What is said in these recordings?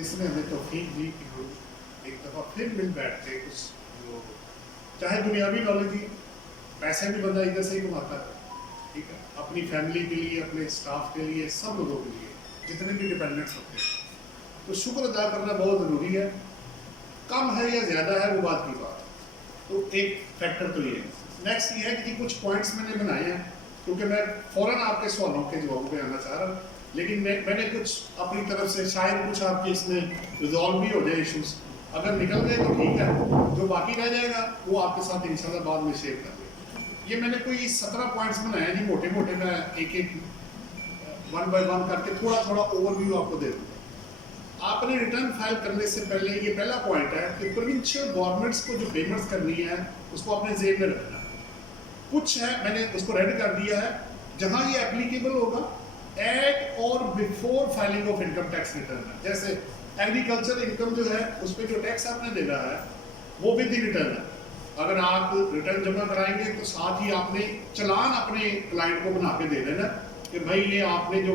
इसने हमें तौफीक दी कि हम एक दफ़ा फिर मिल बैठते कुछ जो चाहे दुनियावी नॉलेज ही, पैसे भी बंदा इधर से ही कमाता है, ठीक है, अपनी फैमिली के लिए, अपने स्टाफ के लिए, सब लोगों के लिए जितने भी डिपेंडेंट्स होते हैं, तो शुक्र अदा करना बहुत ज़रूरी है। कम है या ज़्यादा है वो बात की बात है। तो एक फैक्टर तो ये है। नेक्स्ट ये है कि कुछ पॉइंट्स मैंने बनाए हैं, क्योंकि मैं फ़ौरन आपके सवालों के जवाब पे आना चाह रहा हूँ, लेकिन मैंने कुछ अपनी तरफ से शायद कुछ आपके इसमें रिजॉल्व भी हो जाए इशूज़। अगर निकल गए तो ठीक है, जो बाकी रह जाएगा वो आपके साथ इंशाल्लाह बाद में शेयर कर लेंगे। ये मैंने कोई 17 पॉइंट्स बनाए हैं, मोटे मोटे मैं एक एक वन बाय वन करके थोड़ा थोड़ा ओवरव्यू आपको दे दूँगा। आपने रिटर्न फाइल करने से पहले ये पहला पॉइंट है कि प्रोविंशियल गवर्नमेंट्स को जो पेमेंट्स करनी है उसको अपने जेब में रखना है। कुछ है, मैंने उसको रेड कर दिया है, जहाँ ये एप्लीकेबल होगा एट और before filing of income tax return है। जैसे एग्रीकल्चर इनकम जो है उस पर जो टैक्स आपने देना है वो विद द रिटर्न है। अगर आप रिटर्न जमा कराएंगे तो साथ ही आपने चालान अपने क्लाइंट को बना के दे देना कि भाई ये आपने जो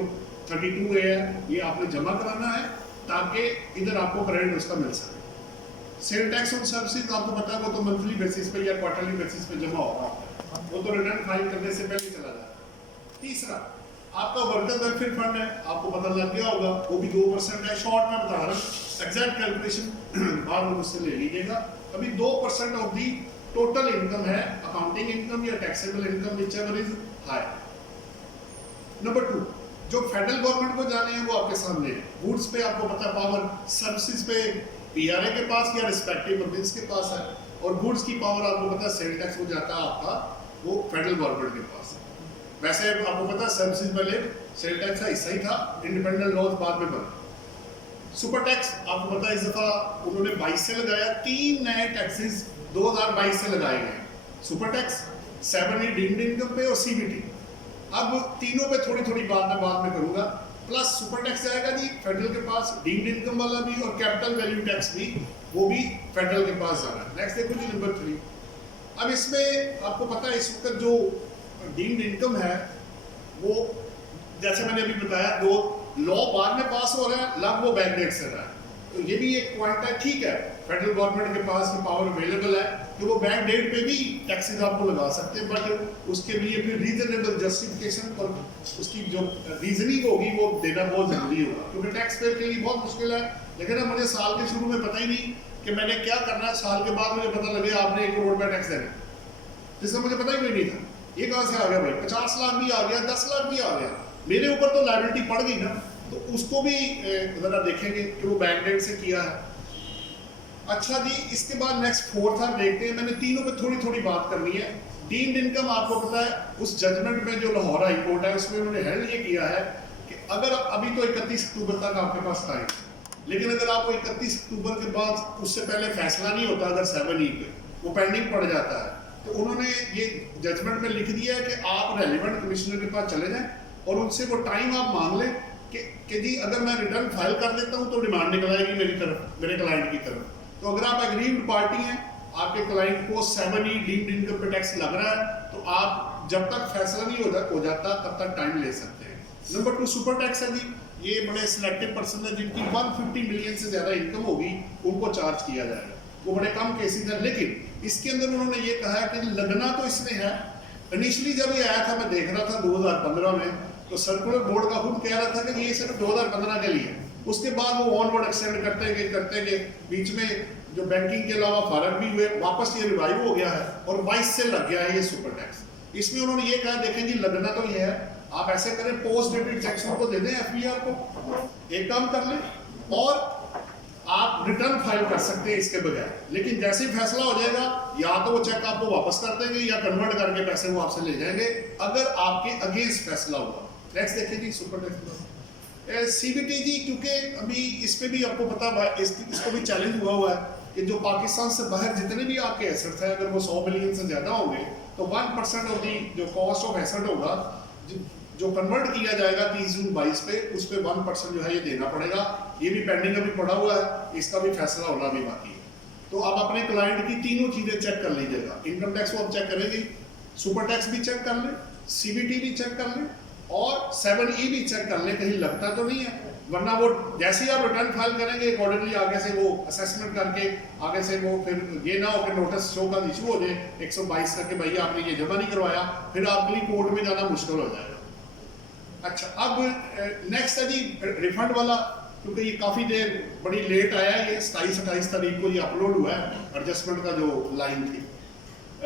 32A है ये आपने जमा कराना है, ताकि इधर आपको क्रेडिट उसका मिल सके। सेल टैक्स ऑन सर्विसेज आपको पता है वो तो मंथली बेसिस पे या क्वार्टरली बेसिस पे जमा होगा, वो तो रिटर्न फाइल करने से पहले चला जाता है। तीसरा आपका वर्कर वेलफेयर फंड है, आपको पता लग गया होगा, वो भी 2% है। शॉर्ट में बता रहा हूँ, एग्जैक्ट कैलकुलेशन बाद में मुझसे ले लीजिएगा। अभी 2% ऑफ दी टोटल इनकम है, अकाउंटिंग इनकम या taxable income, whichever is high. Number 2 जो फेडरल गवर्नमेंट को जाने हैं वो आपके सामने है। गुड्स पे आपको पता है पावर, सर्विसेज पे पीआरए के पास या रिस्पेक्टिव प्रोविंस के पास है, और गुड्स की पावर आपको पता है सेल टैक्स हो जाता है आपका वो फेडरल गवर्नमेंट के पास है। वैसे आपको पता है सर्विसेज पहले सेल टैक्स का हिस्सा ही था, इंडिपेंडेंट लॉज बाद में बना। सुपर टैक्स आपको पता है इस दफा उन्होंने 22 से लगाया, 3 नए टैक्सेस 2022 से लगाए गए। Super tax, 7E deemed income पे और सीबीटी। अब तीनों पे थोड़ी थोड़ी बात मैं बाद में करूंगा। प्लस सुपर टैक्स जाएगा जी फेडरल के पास, डीम्ड इनकम वाला भी, और कैपिटल वैल्यू टैक्स भी, वो भी फेडरल के पास जाना है। नेक्स्ट देखो जी नंबर 3। अब इसमें आपको पता है इस वक्त जो डीम्ड इनकम है वो जैसे मैंने अभी बताया, दो लॉ बाद में पास हो रहा है, लग वो बैकडेट से रहा है, तो ये भी एक पॉइंट है। ठीक है, फेडरल गवर्नमेंट के पास ये पावर अवेलेबल है कि वो बैक डेट पे भी टैक्सेस आपको लगा सकते हैं, बट उसके लिए फिर रीजनेबल जस्टिफिकेशन और उसकी जो रीजनिंग होगी वो देना बहुत ज़रूरी होगा, क्योंकि टैक्स पेयर के लिए बहुत मुश्किल है। लेकिन अब मुझे साल के शुरू में पता ही नहीं कि मैंने क्या करना है, साल के बाद मुझे पता लगे आपने 1 करोड़ रुपया टैक्स देना, जिसका मुझे पता ही कोई नहीं था। ये कहाँ से आ गया भाई, 50 लाख भी आ गया, 10 लाख भी आ गया, मेरे ऊपर तो लायबिलिटी पड़ गई ना, तो उसको भी ज़रा देखेंगे कि वो बैंक डेट से किया है। अच्छा जी, इसके बाद नेक्स्ट 4th आप देखते हैं, मैंने तीनों पे थोड़ी थोड़ी बात करनी है। डीम्ड इनकम आपको पता है उस जजमेंट में जो लाहौर हाई कोर्ट है उसमें उन्होंने हेल्ड ये किया है कि अगर अभी तो 31 अक्टूबर तक आपके पास टाइम, लेकिन अगर आपको 31 अक्टूबर के बाद उससे पहले फैसला नहीं होता, अगर 7E पे वो पेंडिंग पड़ जाता है, तो उन्होंने ये जजमेंट में लिख दिया है कि आप रेलिवेंट कमिश्नर के पास चले जाएं और उनसे वो टाइम आप मांग लें कि जी अगर मैं रिटर्न फाइल कर देता हूँ तो डिमांड निकल आएगी मेरी तरफ, मेरे क्लाइंट की तरफ। तो अगर आप एग्रीव्ड पार्टी हैं, आपके क्लाइंट को 7E डीम्ड इनकम पे टैक्स लग रहा है, तो आप जब तक फैसला नहीं हो जाता तब तक टाइम ले सकते हैं। नंबर 2 सुपर टैक्स है जी, ये बड़े सिलेक्टेड पर्सन है जिनकी 150 मिलियन से ज़्यादा इनकम होगी उनको चार्ज किया जाएगा, वो बड़े कम केसेज हैं। लेकिन इसके अंदर उन्होंने ये कहा है कि लगना तो इसमें है। इनिशियली जब ये आया था मैं देख रहा था 2015 में, तो सर्कुलर बोर्ड का खुद कह रहा था कि ये सिर्फ 2015 के लिए, उसके बाद वो ऑनवर्ड एक्सटेंड करते गए, बीच में जो बैंकिंग के अलावा फारग भी हुए, वापस ये रिवाइव हो गया है और 22 से लग गया है ये सुपर टैक्स। इसमें उन्होंने ये कहा देखें जी लगना तो ये है, आप ऐसे करें पोस्ट डेटेड चेक्स उनको दे दें FBR को, एक काम कर लें और आप रिटर्न फाइल कर सकते हैं इसके बगैर। लेकिन जैसे ही फैसला हो जाएगा या तो वो चेक आपको वापस कर देंगे या कन्वर्ट करके पैसे वो आपसे ले जाएंगे अगर आपके अगेंस्ट फैसला हुआ। नेक्स्ट देखिए जी सुपर टैक्स CBT जी, क्योंकि अभी इस पे भी आपको पता है इसको भी चैलेंज हुआ है कि जो पाकिस्तान से बाहर जितने भी आपके एसेट्स हैं अगर वो 100 मिलियन से ज़्यादा होंगे तो 1% ऑफ दी जो कॉस्ट ऑफ एसेट होगा जो कन्वर्ट किया जाएगा 30 जून 22 पे, उस पर 1% जो है ये देना पड़ेगा। ये भी पेंडिंग अभी पड़ा हुआ है, इसका भी फैसला होना भी बाकी है। तो आप अपने क्लाइंट की तीनों चीज़ें चेक कर लीजिएगा। इनकम टैक्स को आप चेक करेंगे, सुपर टैक्स भी चेक कर लें, CBT भी चेक कर लें और 7E भी चेक कर लें, कहीं लगता तो नहीं है। वरना वो जैसे ही आप रिटर्न फाइल करेंगे अकॉर्डिंगली आगे से वो असेसमेंट करके आगे से वो फिर ये ना हो कि नोटिस शो का इशू हो जाए 122 का कि भाई आपने ये जमा नहीं करवाया, फिर आपके लिए कोर्ट में जाना मुश्किल हो जाएगा। अच्छा, अब नेक्स्ट है जी रिफंड वाला, क्योंकि ये काफ़ी देर बड़ी लेट आया है, ये 27-28 तारीख को ये अपलोड हुआ है एडजस्टमेंट का जो लाइन थी,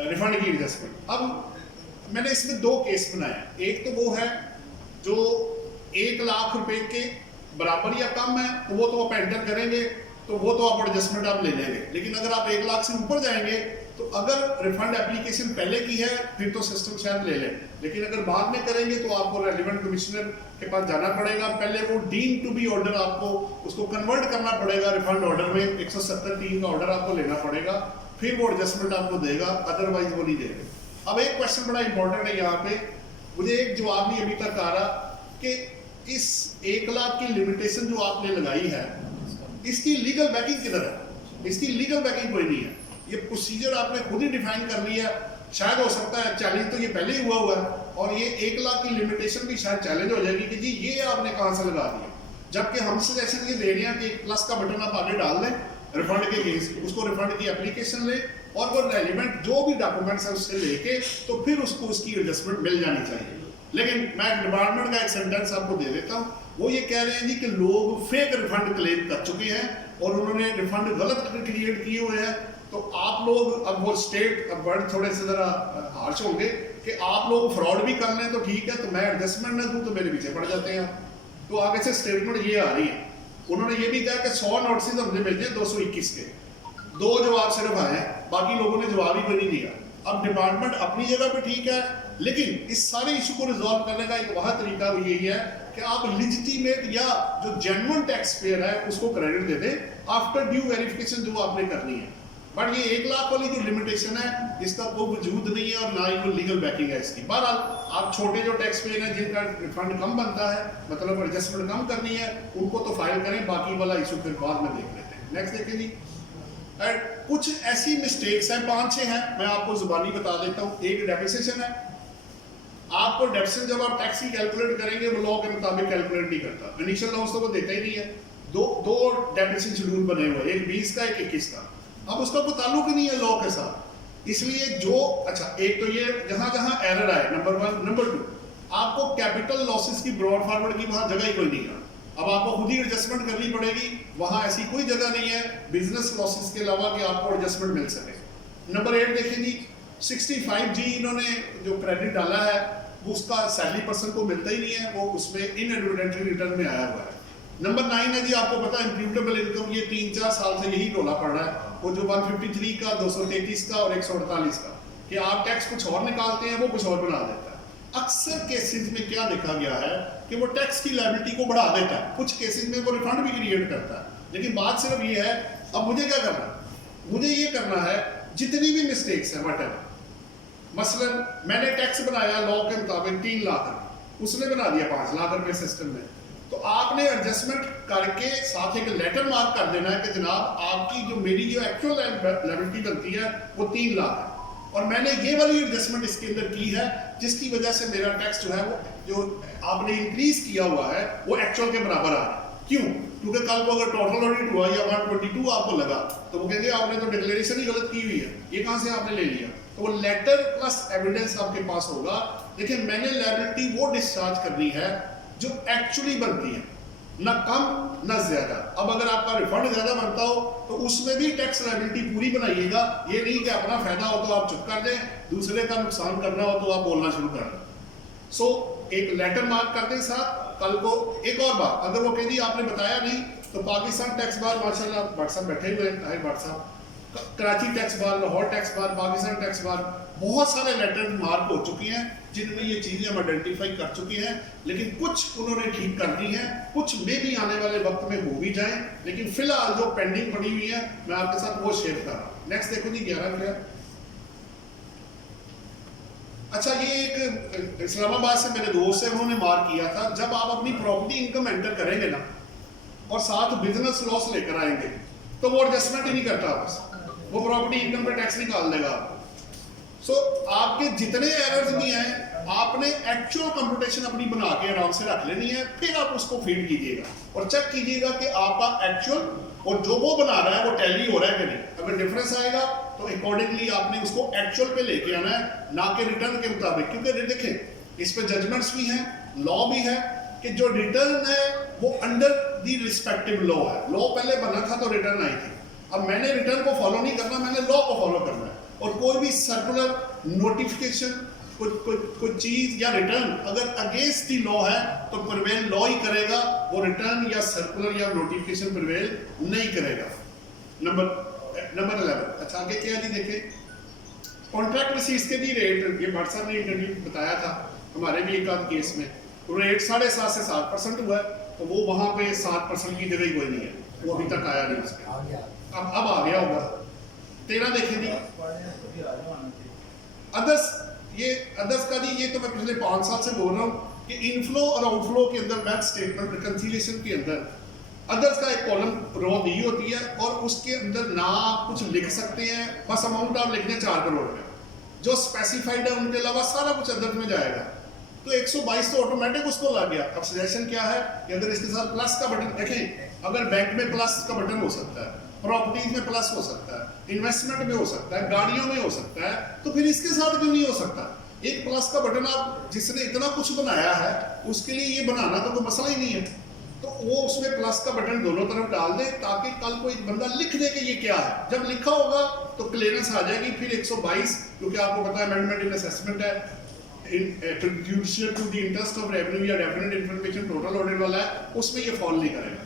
रिफंड की एडजस्टमेंट। अब मैंने इसमें 2 केस बनाए, एक तो वो है जो 1 लाख रुपए के बराबर या कम है तो वो तो आप एंटर करेंगे तो वो तो आप एडजस्टमेंट आप ले लेंगे, लेकिन अगर आप 1 लाख से ऊपर जाएंगे तो अगर रिफंड एप्लीकेशन पहले की है फिर तो सिस्टम शायद ले लें, लेकिन अगर बाद में करेंगे तो आपको रेलिवेंट कमिश्नर के पास जाना पड़ेगा, पहले वो डीम टू बी ऑर्डर आपको उसको कन्वर्ट करना पड़ेगा रिफंड ऑर्डर में, 170(3) का ऑर्डर आपको लेना पड़ेगा, फिर वो एडजस्टमेंट आपको देगा, अदरवाइज वो नहीं देगा। अब एक क्वेश्चन बड़ा इंपॉर्टेंट है यहाँ पे, मुझे एक जवाब नहीं अभी तक आ रहा कि इस 1 लाख की लिमिटेशन जो आपने लगाई है इसकी लीगल बैकिंग किधर है? इसकी लीगल बैकिंग कोई नहीं है, ये प्रोसीजर आपने खुद ही डिफाइन कर लिया। शायद हो सकता है चैलेंज तो ये पहले ही हुआ है और ये 1 लाख की लिमिटेशन भी शायद चैलेंज हो जाएगी कि जी ये आपने कहाँ से लगा दिया, जबकि हम सजेशन ये दे रहे हैं कि एक प्लस का बटन आप आगे डाल दें रिफंड के केस, उसको रिफंड की एप्लीकेशन ले और वो रेलिवेंट जो भी डॉक्यूमेंट्स है उससे लेके तो फिर उसको उसकी एडजस्टमेंट मिल जानी चाहिए। लेकिन मैं डिपार्टमेंट का एक सेंटेंस आपको दे देता हूँ, वो ये कह रहे हैं जी कि लोग फेक रिफंड क्लेम कर चुके हैं और उन्होंने रिफंड गलत क्रिएट किए हुए हैं, तो आप लोग अब वो स्टेट अब वर्ड थोड़े से जरा हार्श होंगे कि आप लोग फ्रॉड भी कर लें तो ठीक है, तो मैं एडजस्टमेंट ना दूं तो मेरे पीछे पड़ जाते हैं। तो आगे से स्टेटमेंट ये आ रही है, उन्होंने ये भी कहा कि 100 नोटिस हमने भेजे 221 के 2 जवाब सिर्फ आए, बाकी लोगों ने जवाब ही कोई नहीं दिया। अब डिपार्टमेंट अपनी जगह पे ठीक है, लेकिन इस सारे इशू को रिजॉल्व करने का एक वह तरीका भी यही है कि आप लिजिटिमेट या जो जेन्युइन टैक्स पेयर है उसको क्रेडिट दे दें आफ्टर ड्यू वेरिफिकेशन जो आपने करनी है। बट ये 1 लाख वाली जो लिमिटेशन है इसका कोई वजूद नहीं है और ना ही कोई लीगल बैकिंग है इसकी। बहरहाल आप छोटे जो टैक्स पेयर हैं जिनका रिफंड कम बनता है, मतलब एडजस्टमेंट कम करनी है, उनको तो फाइल करें, बाकी वाला इशू फिर बाद में देख लेते हैं। नेक्स्ट देखें जी, कुछ ऐसी मिस्टेक्स हैं, 5-6 हैं, मैं आपको जुबानी बता देता हूँ। एक डेप्रिसिएशन है, आपको डेप्रिसिएशन जब आप टैक्स की कैलकुलेट करेंगे वो लॉ के मुताबिक कैलकुलेट नहीं करता, इनिशियल लॉस तो वो देता ही नहीं है। दो डेप्रिसिएशन शेड्यूल बने हुए, एक 20 का एक 21 का, अब उसका कोई ताल्लुक ही नहीं है लॉ के साथ, इसलिए जो अच्छा एक तो ये जहां जहां एरर आए नंबर 1, नंबर 2 आपको कैपिटल लॉसेस की ब्रॉड फॉरवर्ड की वहां जगह ही कोई नहीं है, अब आपको खुद ही एडजस्टमेंट करनी पड़ेगी, वहां ऐसी कोई जगह नहीं है बिजनेस लॉसेस के अलावा कि आपको एडजस्टमेंट मिल सके। नंबर 8 देखिए जी, 65G इन्होंने जो क्रेडिट डाला है वो उसका सैलरी पर्सन को मिलता ही नहीं है, वो उसमें इनएडवर्टेंटली रिटर्न में आया हुआ है। नंबर 9 है जी, आपको पता है इम्प्यूटेबल इनकम, ये 3-4 साल से यही टोला पड़ रहा है, वो जो 153 का, 233 का और 148 का, कि आप टैक्स कुछ और निकालते हैं वो कुछ और बना देता है। अक्सर केसेस में क्या देखा गया है कि वो टैक्स की लायबिलिटी को बढ़ा देता है, कुछ केसेस में वो रिफंड भी क्रिएट करता है, लेकिन बात सिर्फ ये है अब मुझे क्या करना है, मुझे ये करना है जितनी भी मिस्टेक्स है वट मसलन मैंने टैक्स बनाया लॉ के मुताबिक 3 लाख, उसने बना दिया 5 लाख रुपए सिस्टम में, तो आपने एडजस्टमेंट करके साथ एक लेटर मार्क कर देना है कि जनाब आपकी जो मेरी जो एक्चुअल लायबिलिटी बनती है वो 3 लाख है और मैंने ये वाली एडजस्टमेंट इसके अंदर की है जिसकी वजह से मेरा टैक्स जो है वो जो आपने इंक्रीज किया हुआ है वो एक्चुअल के बराबर आ रहा है। क्यों? क्योंकि कल को अगर टोटल ऑडिट हुआ या 122 आपको लगा तो वो कहेंगे आपने तो डिक्लेरेशन ही गलत की हुई है, ये कहाँ से आपने ले लिया, तो वो लेटर प्लस एविडेंस आपके पास होगा। देखिए मैंने लायबिलिटी वो डिस्चार्ज करनी है जो एक्चुअली बनती है, ना कम ना ज्यादा। अब अगर आपका रिफंड ज्यादा बनता हो तो उसमें भी टैक्स लायबिलिटी पूरी बनाइएगा, ये नहीं कि अपना फायदा हो तो आप चुप कर दें, दूसरे का नुकसान करना हो तो आप बोलना शुरू कर दें। सो एक लेटर मार्क कर दें साथ। कल को एक और बात, अगर वो कह दी आपने बताया नहीं तो पाकिस्तान टैक्स बार माशाल्लाह व्हाट्सएप बैठे हुए हैं, WhatsApp Karachi tax bar, Lahore tax bar, Pakistan tax bar, बहुत सारे लेटर मार्क हो चुके हैं जिनमें ये चीजें हम आइडेंटिफाई कर चुके हैं, लेकिन कुछ उन्होंने ठीक कर दी हैं, कुछ में भी आने वाले वक्त में हो भी जाए, लेकिन फिलहाल जो पेंडिंग पड़ी हुई है मैं आपके साथ वो शेयर कर रहा हूं। नेक्स्ट देखो जी 11 क्या, अच्छा ये एक इस्लामाबाद से मेरे दोस्त है, उन्होंने मार्क किया था जब आप अपनी प्रॉपर्टी इनकम एंटर करेंगे ना और साथ बिजनेस लॉस लेकर आएंगे तो वो एडजस्टमेंट ही नहीं करता, बस वो प्रॉपर्टी इनकम पे टैक्स निकाल देगा। सो आपके जितने एरर्स भी हैं आपने एक्चुअल कंप्यूटेशन अपनी बना के आराम से रख लेनी है, फिर आप उसको फीड कीजिएगा और चेक कीजिएगा कि आपका एक्चुअल और जो वो बना रहा है वो टैली हो रहा है कि नहीं। अगर डिफरेंस आएगा तो अकॉर्डिंगली आपने उसको एक्चुअल पे लेके आना है, ना कि रिटर्न के मुताबिक। क्योंकि देखें इस पे जजमेंट्स भी हैं, लॉ भी है कि जो रिटर्न है वो अंडर दी रिस्पेक्टिव लॉ है। लॉ पहले बना था तो रिटर्न आई थी, अब मैंने रिटर्न को फॉलो नहीं करना, मैंने लॉ को फॉलो करना है। और कोई भी सर्कुलर नोटिफिकेशन कोई चीज या रिटर्न अगर अगेंस्ट दी लॉ है तो प्रिवेल लॉ ही करेगा, वो रिटर्न या सर्कुलर या नोटिफिकेशन प्रिवेल नहीं करेगा। नंबर 11। अच्छा आगे क्या जी देखें, कॉन्ट्रैक्ट रिसीट्स के भी रेट, ये भट्ट साहब ने इंटरव्यू बताया था हमारे भी एक आध केस में, रेट 7.5 से 7% हुआ है, तो वो वहां पे 7% की जगह कोई नहीं है, वो अभी तक आया नहीं उसमें, अब आ गया होगा। 13 देखें जी, अदर्स का जी, ये तो मैं पिछले 5 साल से बोल रहा हूँ कि इनफ्लो और आउटफ्लो के अंदर बैंक स्टेटमेंट रिकंसिलिएशन के अंदर अदर्स का एक कॉलम रो दी होती है और उसके अंदर ना आप कुछ लिख सकते हैं, बस अमाउंट आप लिख दें 4 करोड़ का, जो स्पेसिफाइड है उनके अलावा सारा कुछ अदर में जाएगा। तो 122 तो ऑटोमेटिक उसको लग गया। अब सजेशन क्या है कि अगर इसके साथ प्लस का बटन, देखें अगर बैंक में प्लस का बटन हो सकता है, प्रॉपर्टीज में प्लस हो सकता है, इन्वेस्टमेंट में हो सकता है, गाड़ियों में हो सकता है, तो फिर इसके साथ क्यों नहीं हो सकता? एक प्लस का बटन आप जिसने इतना कुछ बनाया है उसके लिए ये बनाना तो कोई मसला ही नहीं है, तो वो उसमें प्लस का बटन दोनों तरफ डाल दे ताकि कल कोई बंदा लिख दे कि ये क्या है। जब लिखा होगा तो क्लियरेंस आ जाएगी। फिर 122, क्योंकि आपको पता है अमेंडमेंट इन असेसमेंट है, prejudicial to the interest of revenue या डेफिनेट इंफॉर्मेशन टोटल ऑडिट वाला है, उसमें ये फॉल नहीं करेगा।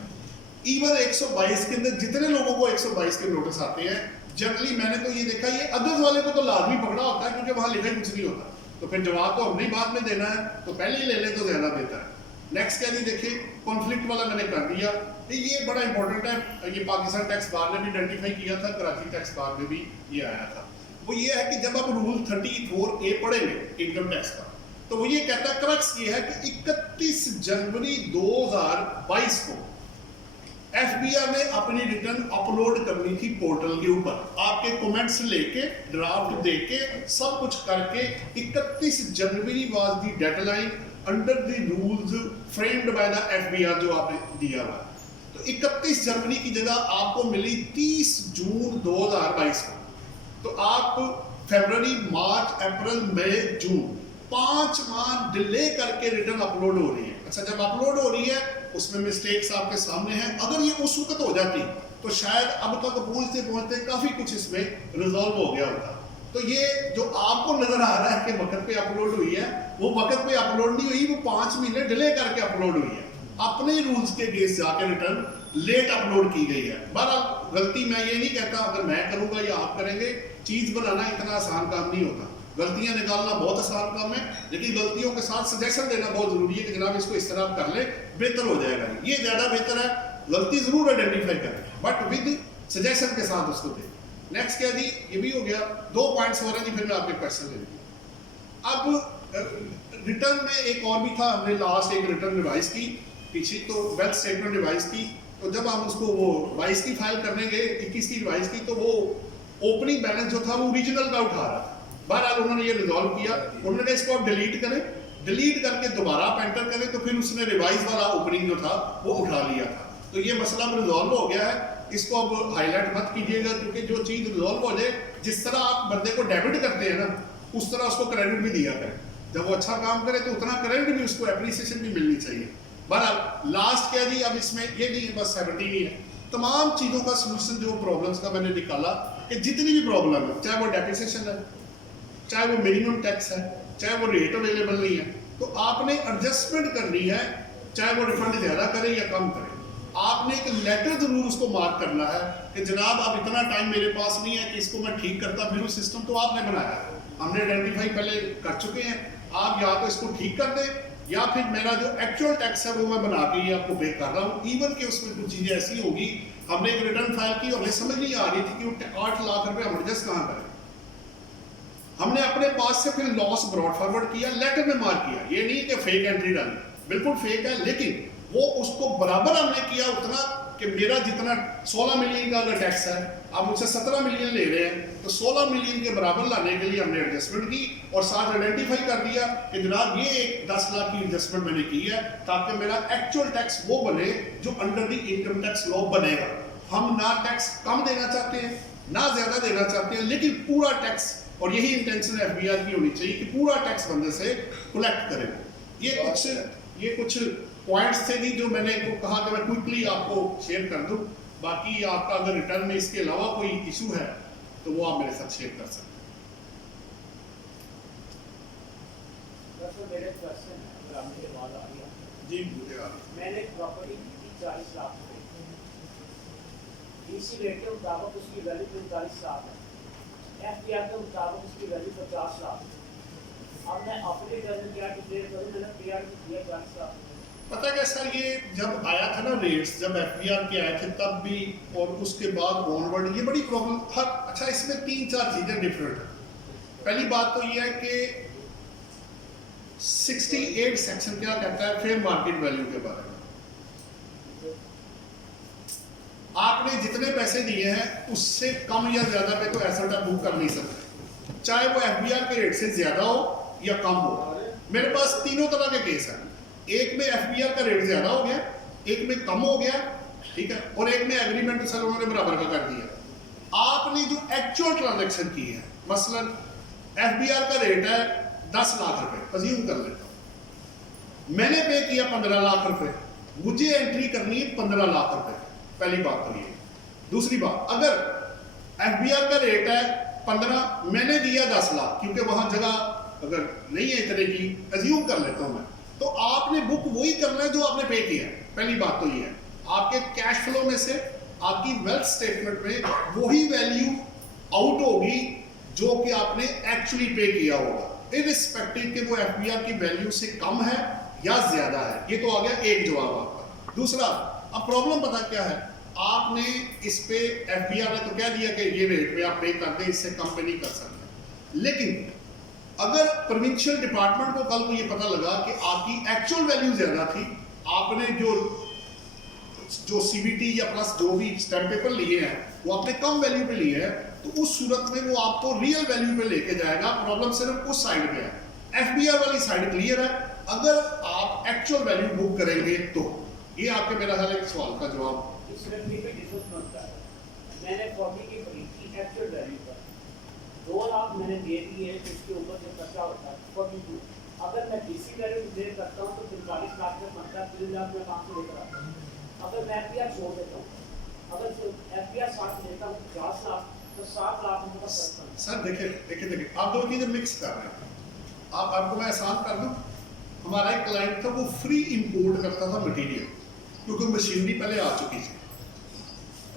इवन 122 के अंदर जितने लोगों को 122 के नोटिस आते हैं, जनरली मैंने तो ये देखा ये अदर्स वाले को तो लाजमी पकड़ा होता है क्योंकि वहां लिखा ही कुछ नहीं होता, तो फिर जवाब तो हमने बाद में देना है, तो पहले ही ले ले तो ज्यादा बेहतर है। नेक्स्ट क्या नहीं देखिए, कॉन्फ्लिक्ट वाला मैंने कर दिया, ये बड़ा इंपॉर्टेंट है, ये पाकिस्तान टैक्स बार ने भी आइडेंटिफाई किया था, कराची टैक्स बार में भी ये आया था। वो ये है कि जब आप रूल 34A पढ़ेंगे इनकम टैक्स का, तो वो ये कहता है, क्रक्स ये है कि 31 जनवरी 2022 को एफबीआर ने अपनी रिटर्न अपलोड करनी थी पोर्टल के ऊपर, आपके कमेंट्स लेके ड्राफ्ट देके सब कुछ करके 31 January was the deadline under the rules framed by the FBR जो आपने दिया हुआ। तो 31 जनवरी की जगह आपको मिली 30 जून 2022 को, तो आप फरवरी, मार्च, अप्रैल, मई, जून 5 माह डिले करके रिटर्न अपलोड हो रही है। अच्छा जब अपलोड हो रही है उसमें मिस्टेक्स आपके सामने हैं, अगर ये उस वक्त हो जाती तो शायद अब तक पहुंचते पहुंचते काफी कुछ इसमें रिजॉल्व हो गया होता। तो ये जो आपको नजर आ रहा है कि वक्त पे अपलोड हुई है, वो वक्त पे अपलोड नहीं हुई, वो 5 महीने डिले करके अपलोड हुई है, अपने रूल्स के बेस जाके रिटर्न लेट अपलोड की गई है। बहरहाल गलती मैं ये नहीं कहता अगर मैं करूंगा या आप करेंगे, चीज बनाना इतना आसान काम नहीं होता, गलतियां निकालना बहुत आसान काम है, लेकिन गलतियों के साथ सजेशन देना बहुत जरूरी है कि जनाब इसको इस तरह कर ले, बेहतर हो जाएगा। ये ज्यादा बेहतर है, गलती जरूर आइडेंटिफाई करें बट विद सजेशन के साथ उसको दें। नेक्स्ट क्या जी, ये भी हो गया, 2 पॉइंट्स हो रहे हैं जी, फिर मैं आपके क्वेश्चन ले लूँगा। अब रिटर्न में एक और भी था, हमने लास्ट एक रिटर्न रिवाइज की, पीछे तो वेल्थ स्टेटमेंट रिवाइज की, तो जब हम उसको वो 22 की फाइल करने गए, 21 की रिवाइज की, तो वो ओपनिंग बैलेंस जो था वो ओरिजिनल का उठा रहा था। बहरहाल उन्होंने ये रिजॉल्व किया, उन्होंने इसको आप डिलीट करें, डिलीट करके दोबारा आप एंटर करें, तो फिर उसने रिवाइज वाला ओपनिंग जो था वो उठा लिया था। तो ये मसला अब रिजॉल्व हो गया है, इसको अब हाईलाइट मत कीजिएगा, क्योंकि जो चीज रिजॉल्व हो जाए, जिस तरह आप बंदे को डेबिट करते हैं ना, उस तरह उसको क्रेडिट भी दिया करें। जब वो अच्छा काम करे तो उतना क्रेडिट भी, उसको एप्रिसिएशन भी मिलनी चाहिए। बहरहाल लास्ट क्या जी, अब इसमें ये नहीं है बस 17 ही है, तमाम चीजों का सोल्यूशन जो प्रॉब्लम्स का मैंने निकाला कि जितनी भी प्रॉब्लम है, चाहे वो डेप्रिसिएशन है, चाहे वो मिनिमम टैक्स है, चाहे वो रेट अवेलेबल नहीं है, तो आपने एडजस्टमेंट करनी है, चाहे वो रिफंड ज्यादा करे या कम करे। आपने एक लेटर जरूर उसको मार्क करना है कि जनाब अब इतना टाइम मेरे पास नहीं है कि इसको मैं ठीक करता फिर उस सिस्टम तो आपने बनाया है, हमने आइडेंटिफाई पहले कर चुके हैं, आप या तो इसको ठीक कर दें या फिर मेरा जो एक्चुअल टैक्स है वो मैं बना के ये आपको पे कर रहा हूँ। इवन कि उसमें कुछ चीजें ऐसी होगी, हमने एक रिटर्न फाइल की और हमें समझ नहीं आ रही थी कि वो 8 लाख रुपए हम एडजस्ट कहाँ करें, हमने अपने पास से फिर लॉस ब्रॉड फॉरवर्ड किया, लेटर में मार्क किया, ये नहीं कि फेक एंट्री डाली, बिल्कुल फेक है, लेकिन वो उसको बराबर हमने किया उतना कि मेरा जितना 16 मिलियन का अगर टैक्स है, आप मुझसे 17 मिलियन ले रहे हैं, तो 16 मिलियन के बराबर लाने के लिए हमने एडजस्टमेंट की और साथ आइडेंटिफाई कर दिया कि जनाब ये एक 10 लाख की एडजस्टमेंट मैंने की है ताकि मेरा एक्चुअल टैक्स वो बने जो under the income tax law बनेगा। हम ना टैक्स कम देना चाहते हैं ना ज्यादा देना चाहते हैं, लेकिन पूरा टैक्स, और यही इंटेंशन एफबीआर की होनी चाहिए कि पूरा टैक्स बंदे से कलेक्ट करें। ये कुछ पॉइंट्स थे जी जो मैंने कहा कि मैं क्विकली आपको शेयर कर दूं। बाकी आपका अगर रिटर्न में इसके अलावा कोई इशू है तो वो आप मेरे साथ शेयर कर सकते हैं। मेरे क्वेश्चन है, अगर आपके सवाल आ गया जी मुझे आ रहा मैंने प्रॉपर्टी की 40 लाख रुपए, डीसी रेट के मुताबिक उसकी वैल्यू 45 लाख है, एफडीआर के मुताबिक उसकी वैल्यू 50 लाख है। अब मैं अपने घर में क्या डिक्लेयर करूं, मैंने पीआर की दिया 40 लाख। पता क्या सर, ये जब आया था ना रेट्स, जब एफबीआर के आए थे तब भी और उसके बाद ऑनवर्ड ये बड़ी प्रॉब्लम हर, अच्छा इसमें 3-4 चीजें डिफरेंट है। पहली बात तो ये है कि 68 सेक्शन क्या कहता है फेयर मार्केट वैल्यू के बारे में। आपने जितने पैसे दिए हैं उससे कम या ज्यादा पे तो एसेट आप बुक कर नहीं सकते, चाहे वो एफबीआर के रेट से ज्यादा हो या कम हो। मेरे पास तीनों तरह के केस हैं, एक में एफबीआर का रेट ज्यादा हो गया, एक में कम हो गया, ठीक है, और एक में एग्रीमेंट सर उन्होंने बराबर का कर दिया। आपने जो एक्चुअल ट्रांजैक्शन की है, मसलन एफबीआर का रेट है 10 लाख रुपए, अज्यूम कर लेता हूं, मैंने पे किया 15 लाख रुपए, मुझे एंट्री करनी है 15 लाख रुपए। पहली बात तो ये। दूसरी बात, अगर एफबीआर का रेट है 15, मैंने दिया 10 लाख, क्योंकि वहां जगह अगर नहीं है इतने की, अज्यूम कर लेता हूं मैं, तो आपने बुक वही करना है जो आपने पे किया है। पहली बात तो ये है, आपके कैश फ्लो में से आपकी वेल्थ स्टेटमेंट में वही वैल्यू आउट होगी जो कि आपने एक्चुअली पे किया होगा, इररिस्पेक्टिव कि वो एफबीआर की वैल्यू से कम है या ज्यादा है। ये तो आ गया एक जवाब आपका। दूसरा, अब प्रॉब्लम पता क्या है, आपने इस पे एफबीआर ने तो कह दिया कि ये रेट पे आप पे करते, इससे कम पे नहीं कर सकते, लेकिन अगर प्रोविंशियल डिपार्टमेंट को कल को ये पता लगा कि आपकी एक्चुअल वैल्यू ज्यादा थी, आपने जो सीबीटी या प्लस जो भी स्टैम्प पेपर लिए हैं वो आपने कम वैल्यू पे लिए हैं, तो उस सूरत में वो आपको रियल वैल्यू पे लेके जाएगा। प्रॉब्लम सिर्फ उस साइड पे है, एफबीआर वाली साइड क्लियर है। अगर आप एक्चुअल वैल्यू बुक करेंगे तो ये आपके मेरा ख्याल एक सवाल का जवाब। इस व्यक्ति पे डिफरेंस बनता है, मैंने प्रॉपर्टी की खरीदी एक्चुअल वैल्यू पर 2 लाख मैंने दे दिए, उसके ऊपर जो खर्चा होता है 42, अगर मैं डीसी वैल्यू डिक्लेयर करता हूँ तो 45 लाख में बनता है, 3 लाख में कहाँ से लेकर आता हूँ। अगर मैं एफबीआर छोड़ देता हूँ, अगर एफबीआर साथ लेता हूँ 50 लाख, तो 7 लाख रुपये का फर्क पड़ता है। सर देखिए आप दो चीजें मिक्स कर रहे हैं। आपको मैं आसान कर दूं, हमारा एक क्लाइंट था, वो फ्री इंपोर्ट करता था मटेरियल, क्योंकि मशीनरी पहले आ चुकी थी,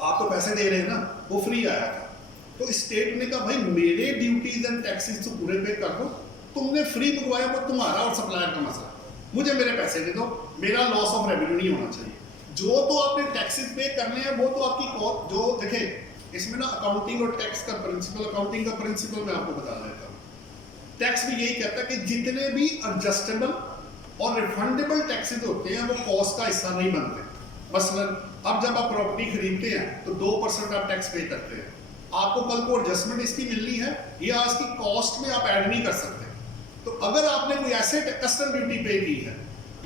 आप तो पैसे दे रहे हैं ना, वो फ्री आया था। तो स्टेट ने कहा भाई मेरे ड्यूटीज एंड टैक्सेस तो पूरे पे कर दो, तुमने फ्री मंगवाया वो तुम्हारा और सप्लायर का मसला, मुझे मेरे पैसे दे दो, मेरा लॉस ऑफ रेवेन्यू नहीं होना चाहिए। जो तो आपने टैक्सेस पे करने हैं वो तो आपकी जो देखे इसमें ना अकाउंटिंग और टैक्स का प्रिंसिपल, अकाउंटिंग का प्रिंसिपल मैं आपको बता देता हूँ। टैक्स भी यही कहता है कि जितने भी एडजस्टेबल और रिफंडेबल टैक्सेस होते हैं वो कॉस्ट का हिस्सा नहीं बनते। मसलन अब जब आप प्रॉपर्टी खरीदते हैं तो 2% आप टैक्स पे करते हैं, आपको कल को एडजस्टमेंट इसकी मिलनी है, ये आज की कॉस्ट में आप ऐड नहीं कर सकते। तो अगर आपने कोई ऐसे कस्टम ड्यूटी पे की है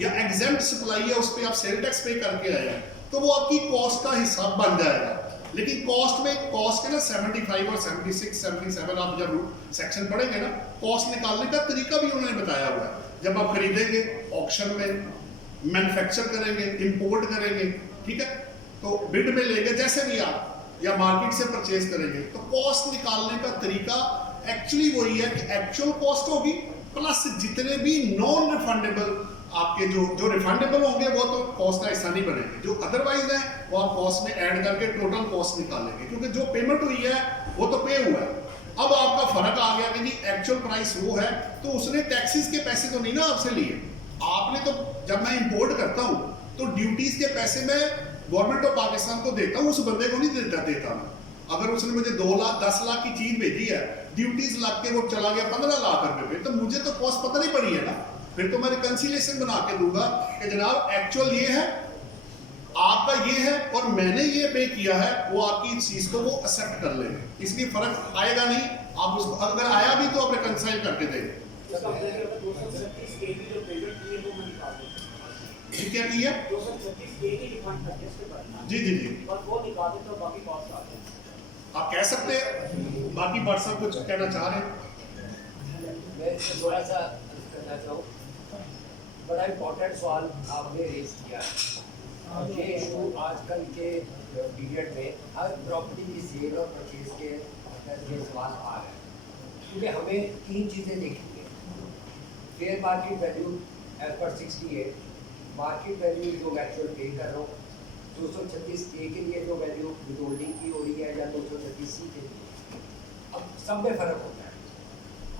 या एग्जेम्प्ट सप्लाई है, उस पर आप सेल टैक्स पे करके आए हैं, तो वो आपकी कॉस्ट का हिस्सा बन जाएगा। लेकिन कॉस्ट में कॉस्ट के ना 75 और 76, 77 आप जब सेक्शन पढ़ेंगे ना, कॉस्ट निकालने का तरीका भी उन्होंने बताया हुआ है। जब आप खरीदेंगे ऑक्शन में, मैन्युफैक्चर करेंगे, इंपोर्ट करेंगे, ठीक है, तो बिड में लेंगे, जैसे भी आप या मार्केट से परचेज करेंगे, तो कॉस्ट निकालने का तरीका एक्चुअली वही है कि एक्चुअल कॉस्ट होगी प्लस जितने भी नॉन रिफंडेबल आपके जो रिफंडेबल होंगे वो तो कॉस्ट का हिस्सा नहीं बनेंगे, जो अदरवाइज है वो आप कॉस्ट में ऐड करके टोटल कॉस्ट निकालेंगे, क्योंकि जो पेमेंट हुई है वो तो पे हुआ है। अब आपका फर्क आ गया कि जी एक्चुअल प्राइस वो है, तो उसने टैक्सेस के पैसे तो नहीं ना आपसे लिए, आपने तो जब मैं इंपोर्ट करता हूँ तो ड्यूटीज के पैसे मैं गवर्नमेंट ऑफ पाकिस्तान को देता हूँ, उस बंदे को नहीं देता मैं। अगर उसने मुझे 2 लाख 10 लाख की चीज भेजी है, ड्यूटीज लग के वो चला गया 15 लाख रुपए पे, तो मुझे तो कॉस्ट पता नहीं पड़ी है ना, फिर तो मैं रिकंसिलिएशन बना के दूंगा कि जनाब एक्चुअल ये है आपका ये है और मैंने ये पे किया है, वो आपकी इस चीज को वो एक्सेप्ट कर लेंगे, इसलिए फर्क आएगा नहीं। आप उसको अगर आया भी तो आप रिकंसाइल करके देंगे। इसका मतलब है अगर 236 के की जो पेमेंट की है वो मैं निकाल दूँ। जी क्या किया? 236 के की रिफंड करके इसके भरना। जी जी जी, और वो निकाल दे तो बाकी कॉस्ट आ जाए। आप कह सकते हैं। बाकी पर्सन कुछ कहना चाह रहे हैं? मैं थोड़ा सा करना चाहूँ, बड़ा इम्पोर्टेंट सवाल आपने रेज किया है। ये इशू आजकल के पीरियड में हर प्रॉपर्टी की सेल और परचेज के अंदर ये सवाल आ रहा है, क्योंकि हमें 3 चीज़ें देखनी है। Fair market value as per 68, market value जो एक्चुअल पे कर रहा हूँ, 236 ए के लिए जो वैल्यू विदहोल्डिंग की हो रही है या 236 सी के लिए, अब सब में फ़र्क होता है।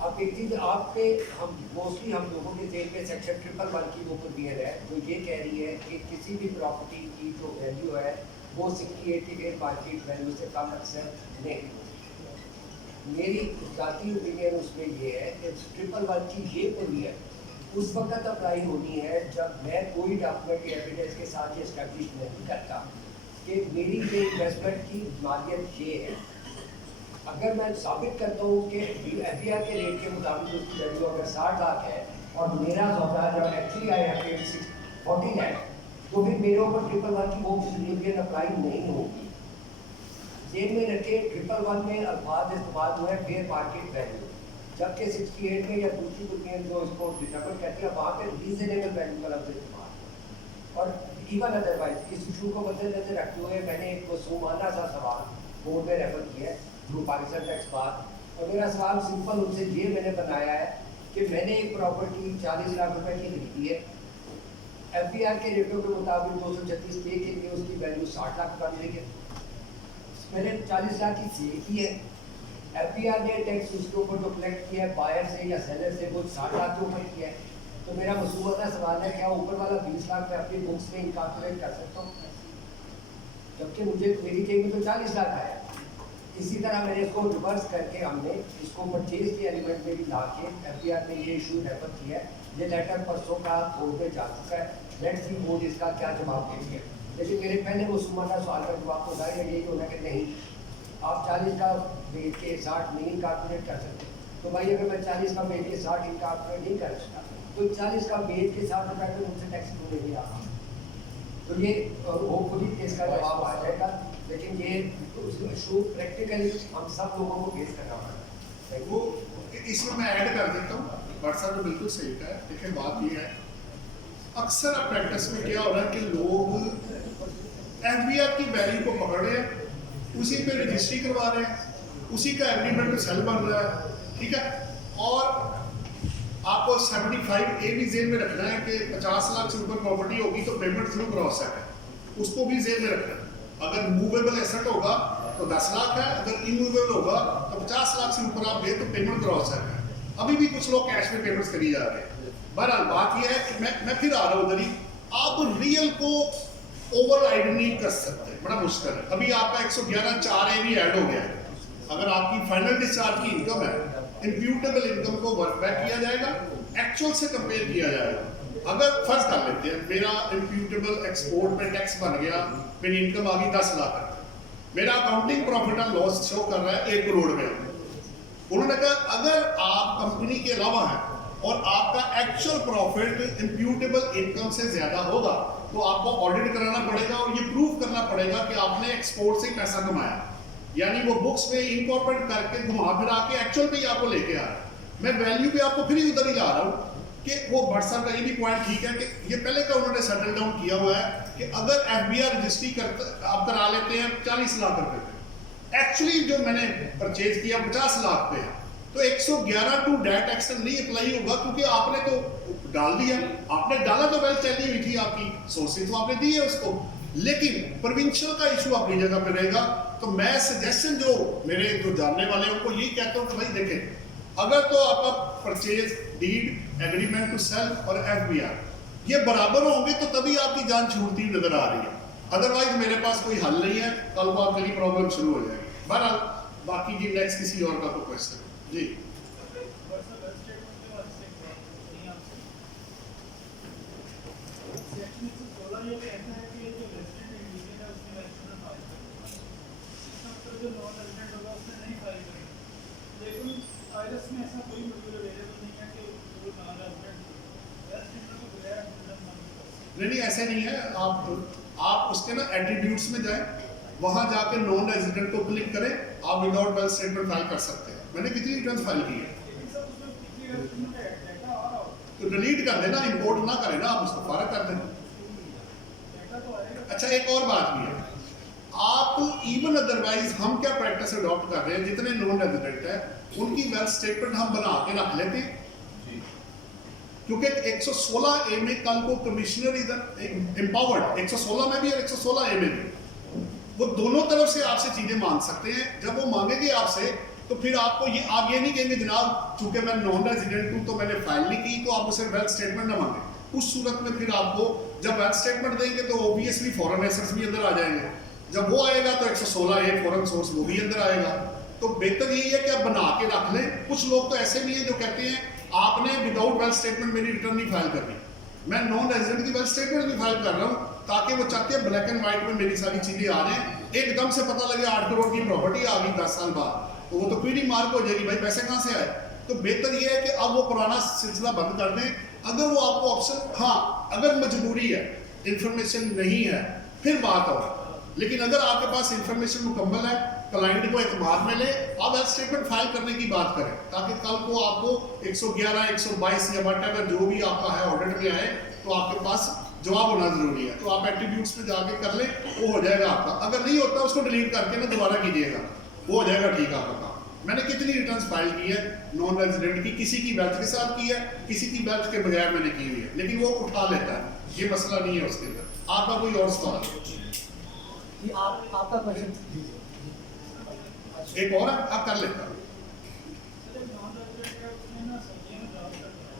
अब एक चीज़ आपके हम मोस्टली हम लोगों के जेल में सेक्शन 111 की वो क्लियर है, जो ये कह रही है कि किसी भी प्रॉपर्टी की जो वैल्यू है वो 68 की फेयर मार्केट वैल्यू से कम एक्सेप्ट नहीं होगी। मेरी ज़ाती ओपिनियन उसमें ये है कि 111 की ये क्लियर उस वक्त अप्लाई होनी है जब मैं कोई डॉक्यूमेंट एविडेंस के साथ ये इस्टेब्लिश नहीं करता कि मेरी ये इन्वेस्टमेंट की मालियत ये है। अगर मैं साबित करता हूँ कि एफबीआर के रेट के मुताबिक उसकी वैल्यू अगर 60 लाख है और मेरा सौदा जब एक्चुअली आई है 40 लाख, तो फिर मेरे ऊपर 111 की वो प्रिविलेज अप्लाई नहीं होगी। जेल में रखे 111 में अल्फाज इस्तेमाल हुए हैं फेयर मार्केट वैल्यू, जबकि 68 में या दूसरी बुनियाद जो इसको डिटरमिन करती है वहाँ पे रीजनेबल वैल्यू का लफ्ज़ इस्तेमाल। और इवन अदरवाइज इस इशू को मद्देनजर रखते हुए मैंने एक वसूमाना सा सवाल बोर्ड में रेफर किया है थ्रू पाकिस्तान टैक्स बार, और मेरा सवाल सिंपल उनसे ये मैंने बनाया है कि मैंने एक प्रॉपर्टी 40 लाख रुपए की खरीदी है, एफबीआर के रेटों के मुताबिक 236 के लिए उसकी वैल्यू 60 लाख बन रही है। मैंने 40 लाख की सेल की है, एफबीआर ने टैक्स उसके ऊपर जो कलेक्ट किया है बायर से या सेलर से वो 60 लाख के ऊपर किया है। तो मेरा वसूमाना सवाल है, क्या ऊपर वाला 20 लाख मैं अपनी बुक्स में इनकॉर्पोरेट कर सकता हूँ, जबकि मुझे मेरी जेब में तो 40 लाख आया। इसी तरह मैंने इसको रिवर्स करके हमने इसको परचेज के एलिमेंट में भी ला के एफबीआर ने ये इशू रेफर किया है। ये लेटर परसों का कोर्ट में जा चुका है, लेट्स सी बोर्ड इसका क्या जवाब देती है। लेकिन मेरे पहले वो सुमाना सवाल का जवाब तो था यही होना कि नहीं आप 40 का बेच के 60 नहीं इनकॉर्पोरेट कर सकते। तो भाई अगर मैं 40 का बेच के 60 इनकॉर्पोरेट नहीं कर सकता तो 40 का बेच के 60 रुपये में मुझसे टैक्स क्यों नहीं आ रहा? तो ये होपफुली इसका जवाब आ जाएगा, लेकिन ये इशू प्रैक्टिकली हम सब लोगों को फेस करना पड़ेगा। वो इसमें मैं ऐड कर देता हूँ, भट्ट साहब ने बिल्कुल सही कहा है। देखिए बात ये है, अक्सर अब प्रैक्टिस में क्या हो रहा है कि लोग एफबीआर की वैल्यू को पकड़ रहे हैं, उसी पे रजिस्ट्री करवा रहे हैं, उसी का एग्रीमेंट सेल बन रहा है, ठीक है। और आपको 75 ए भी जेल में रखना है कि 50 लाख से ऊपर प्रॉपर्टी होगी तो पेमेंट थ्रू क्रॉस है, उसको भी जेल में रखना है। अगर मूवेबल एसेट होगा तो 10 लाख है, अगर इमूवेबल होगा तो 50 लाख से ऊपर आप दे तो पेमेंट क्रॉस है। अभी भी कुछ लोग कैश में पेमेंट्स करी जा रहे हैं। बहरहाल बात यह है कि मैं फिर आ रहा हूँ उधर ही, आप रियल को ओवरराइड नहीं कर सकते, बड़ा मुश्किल है। अभी आपका 111(4) ए भी ऐड हो गया है। अगर आपकी फाइनल डिस्चार्ज की इनकम है, इम्प्यूटेबल इनकम को वर्क बैक किया जाएगा, एक्चुअल से कंपेयर किया जाएगा। अगर फर्ज कर लेते हैं मेरा इम्प्यूटेबल एक्सपोर्ट पे टैक्स बन गया, मेरी इनकम आ गई 10 लाख, मेरा accounting profit and loss show कर रहा है 1 करोड़ में। उन्होंने कहा अगर आप कंपनी के अलावा हैं और आपका एक्चुअल प्रॉफिट इम्प्यूटेबल इनकम से ज्यादा होगा तो आपको ऑडिट कराना पड़ेगा और ये प्रूव करना पड़ेगा कि आपने एक्सपोर्ट से पैसा कमाया, यानी वो बुक्स में इनकॉर्पोरेट करके घुमा फिरा के एक्चुअल पे ही आपको लेके आ रहा है। मैं वैल्यू पे आपको फिर ही उधर ही ला रहा हूँ कि वो भट्ट साहब का ये भी पॉइंट ठीक है कि ये पहले का उन्होंने सेटल डाउन किया हुआ है कि अगर एफबीआर रजिस्ट्री आप करा लेते हैं 40 लाख रुपए पे, एक्चुअली जो मैंने परचेज किया 50 लाख पे है, तो 111 टू डेट एक्शन नहीं अप्लाई होगा क्योंकि आपने तो डाल दिया, आपने डाला तो वेल चली हुई थी, आपकी सोर्सेज तो आपने दी है उसको, लेकिन प्रोविंशियल का इशू अपनी जगह पे रहेगा। तो मैं सजेशन जो मेरे जो जानने वाले हैं उनको यही कहता हूँ कि भाई देखें, अगर तो आपका purchase deed agreement to sell और एफबीआर ये बराबर होंगे तो तभी आपकी जान छूटती नजर आ रही है, अदरवाइज मेरे पास कोई हल नहीं है, कल को आपके लिए प्रॉब्लम शुरू हो जाएगी। बहरहाल बाकी जी नेक्स्ट किसी और का कोई क्वेश्चन जी। सेक्शन 116 ये कहता है कि जो रेजिडेंट जो नॉन रेजिडेंट होगा उसने नहीं फाइल करी, लेकिन आईआरएस में ऐसा कोई मटेरियल अवेलेबल नहीं है कि वो नॉन रेजिडेंट रेजिडेंट को बगैर एडमिशन मांगे। नहीं ऐसे नहीं है। आप उसके ना एट्रीब्यूट्स में जाएं, वहां जाके नॉन रेजिडेंट को क्लिक करें, आप विदाउट वेल्थ स्टेटमेंट फाइल कर सकते हैं। मैंने कितनी रिटर्न फाइल की है, लेकिन सर उसमें पिछली रेजिडेंट का डाटा आ रहा होगा, तो डिलीट कर देना, इंपोर्ट ना करें ना, आप उसको फारग कर दें। डाटा तो आएगा। अच्छा एक और बात भी है, आप इवन अदरवाइज हम क्या प्रैक्टिस अडॉप्ट कर रहे हैं, जितने नॉन रेजिडेंट है उनकी वेल्थ स्टेटमेंट हम बना के रख लेते हैं, क्योंकि 116 ए में कल को कमिश्नर इधर एम्पावर्ड 116 में भी और 116 ए में भी, वो दोनों तरफ से आपसे चीजें मांग सकते हैं। जब वो मांगेंगे आपसे तो फिर आपको ये आप ये नहीं कहेंगे जनाब चूंकि मैं नॉन रेजिडेंट हूं तो मैंने फाइल नहीं की, तो आप उसे वेल्थ स्टेटमेंट ना मांगे। उस सूरत में फिर आपको जब वेल्थ स्टेटमेंट देंगे तो ऑब्वियसली फॉरेन एसेट्स भी अंदर आ जाएंगे, जब वो आएगा तो 116 ए फॉरेन सोर्स वो भी अंदर आएगा। तो बेहतर यही है कि आप बना के रख लें। कुछ लोग तो ऐसे भी हैं जो कहते हैं आपने विदाउट वेल्थ स्टेटमेंट मेरी रिटर्न नहीं फाइल करनी, मैं नॉन रेजिडेंट की वेल्थ स्टेटमेंट भी फाइल कर रहा हूँ, ताकि वो चाहते हैं ब्लैक एंड व्हाइट में मेरी सारी चीजें आ जाएं, एकदम से पता लगे 8 करोड़ की प्रॉपर्टी आ गई 10 साल बाद, तो वो तो क्वेरी मार्क हो जाएगी, भाई पैसे कहाँ से आए। तो बेहतर ये है कि अब वो पुराना सिलसिला बंद कर दें। अगर वो आपको ऑप्शन, हाँ अगर मजबूरी है, इंफॉर्मेशन नहीं है, फिर बात और, लेकिन अगर आपके पास इंफॉर्मेशन मुकम्मल है, क्लाइंट को एतमाद में ले, आप वेल्थ स्टेटमेंट फाइल करने की बात करें, ताकि कल को आपको 111, 122 या वट जो भी आपका है ऑडिट में आए तो आपके पास जवाब होना जरूरी है। तो आप एट्रीब्यूट्स में जाके कर ले, वो हो जाएगा आपका। अगर नहीं होता उसको डिलीट करके ना दोबारा कीजिएगा, वो हो जाएगा ठीक आपका काम। मैंने कितनी रिटर्न्स फाइल की है नॉन रेजिडेंट की, किसी की वेल्थ के साथ की है, किसी की वेल्थ के बगैर मैंने की हुई है, लेकिन वो उठा लेता है, ये मसला नहीं है उसके अंदर। आपका कोई और सवाल? ये आपका क्वेश्चन एक और है, आप कर लेता हूँ। सर नॉन रेजिडेंट है उसने ना सब्जियां में जॉब करता है,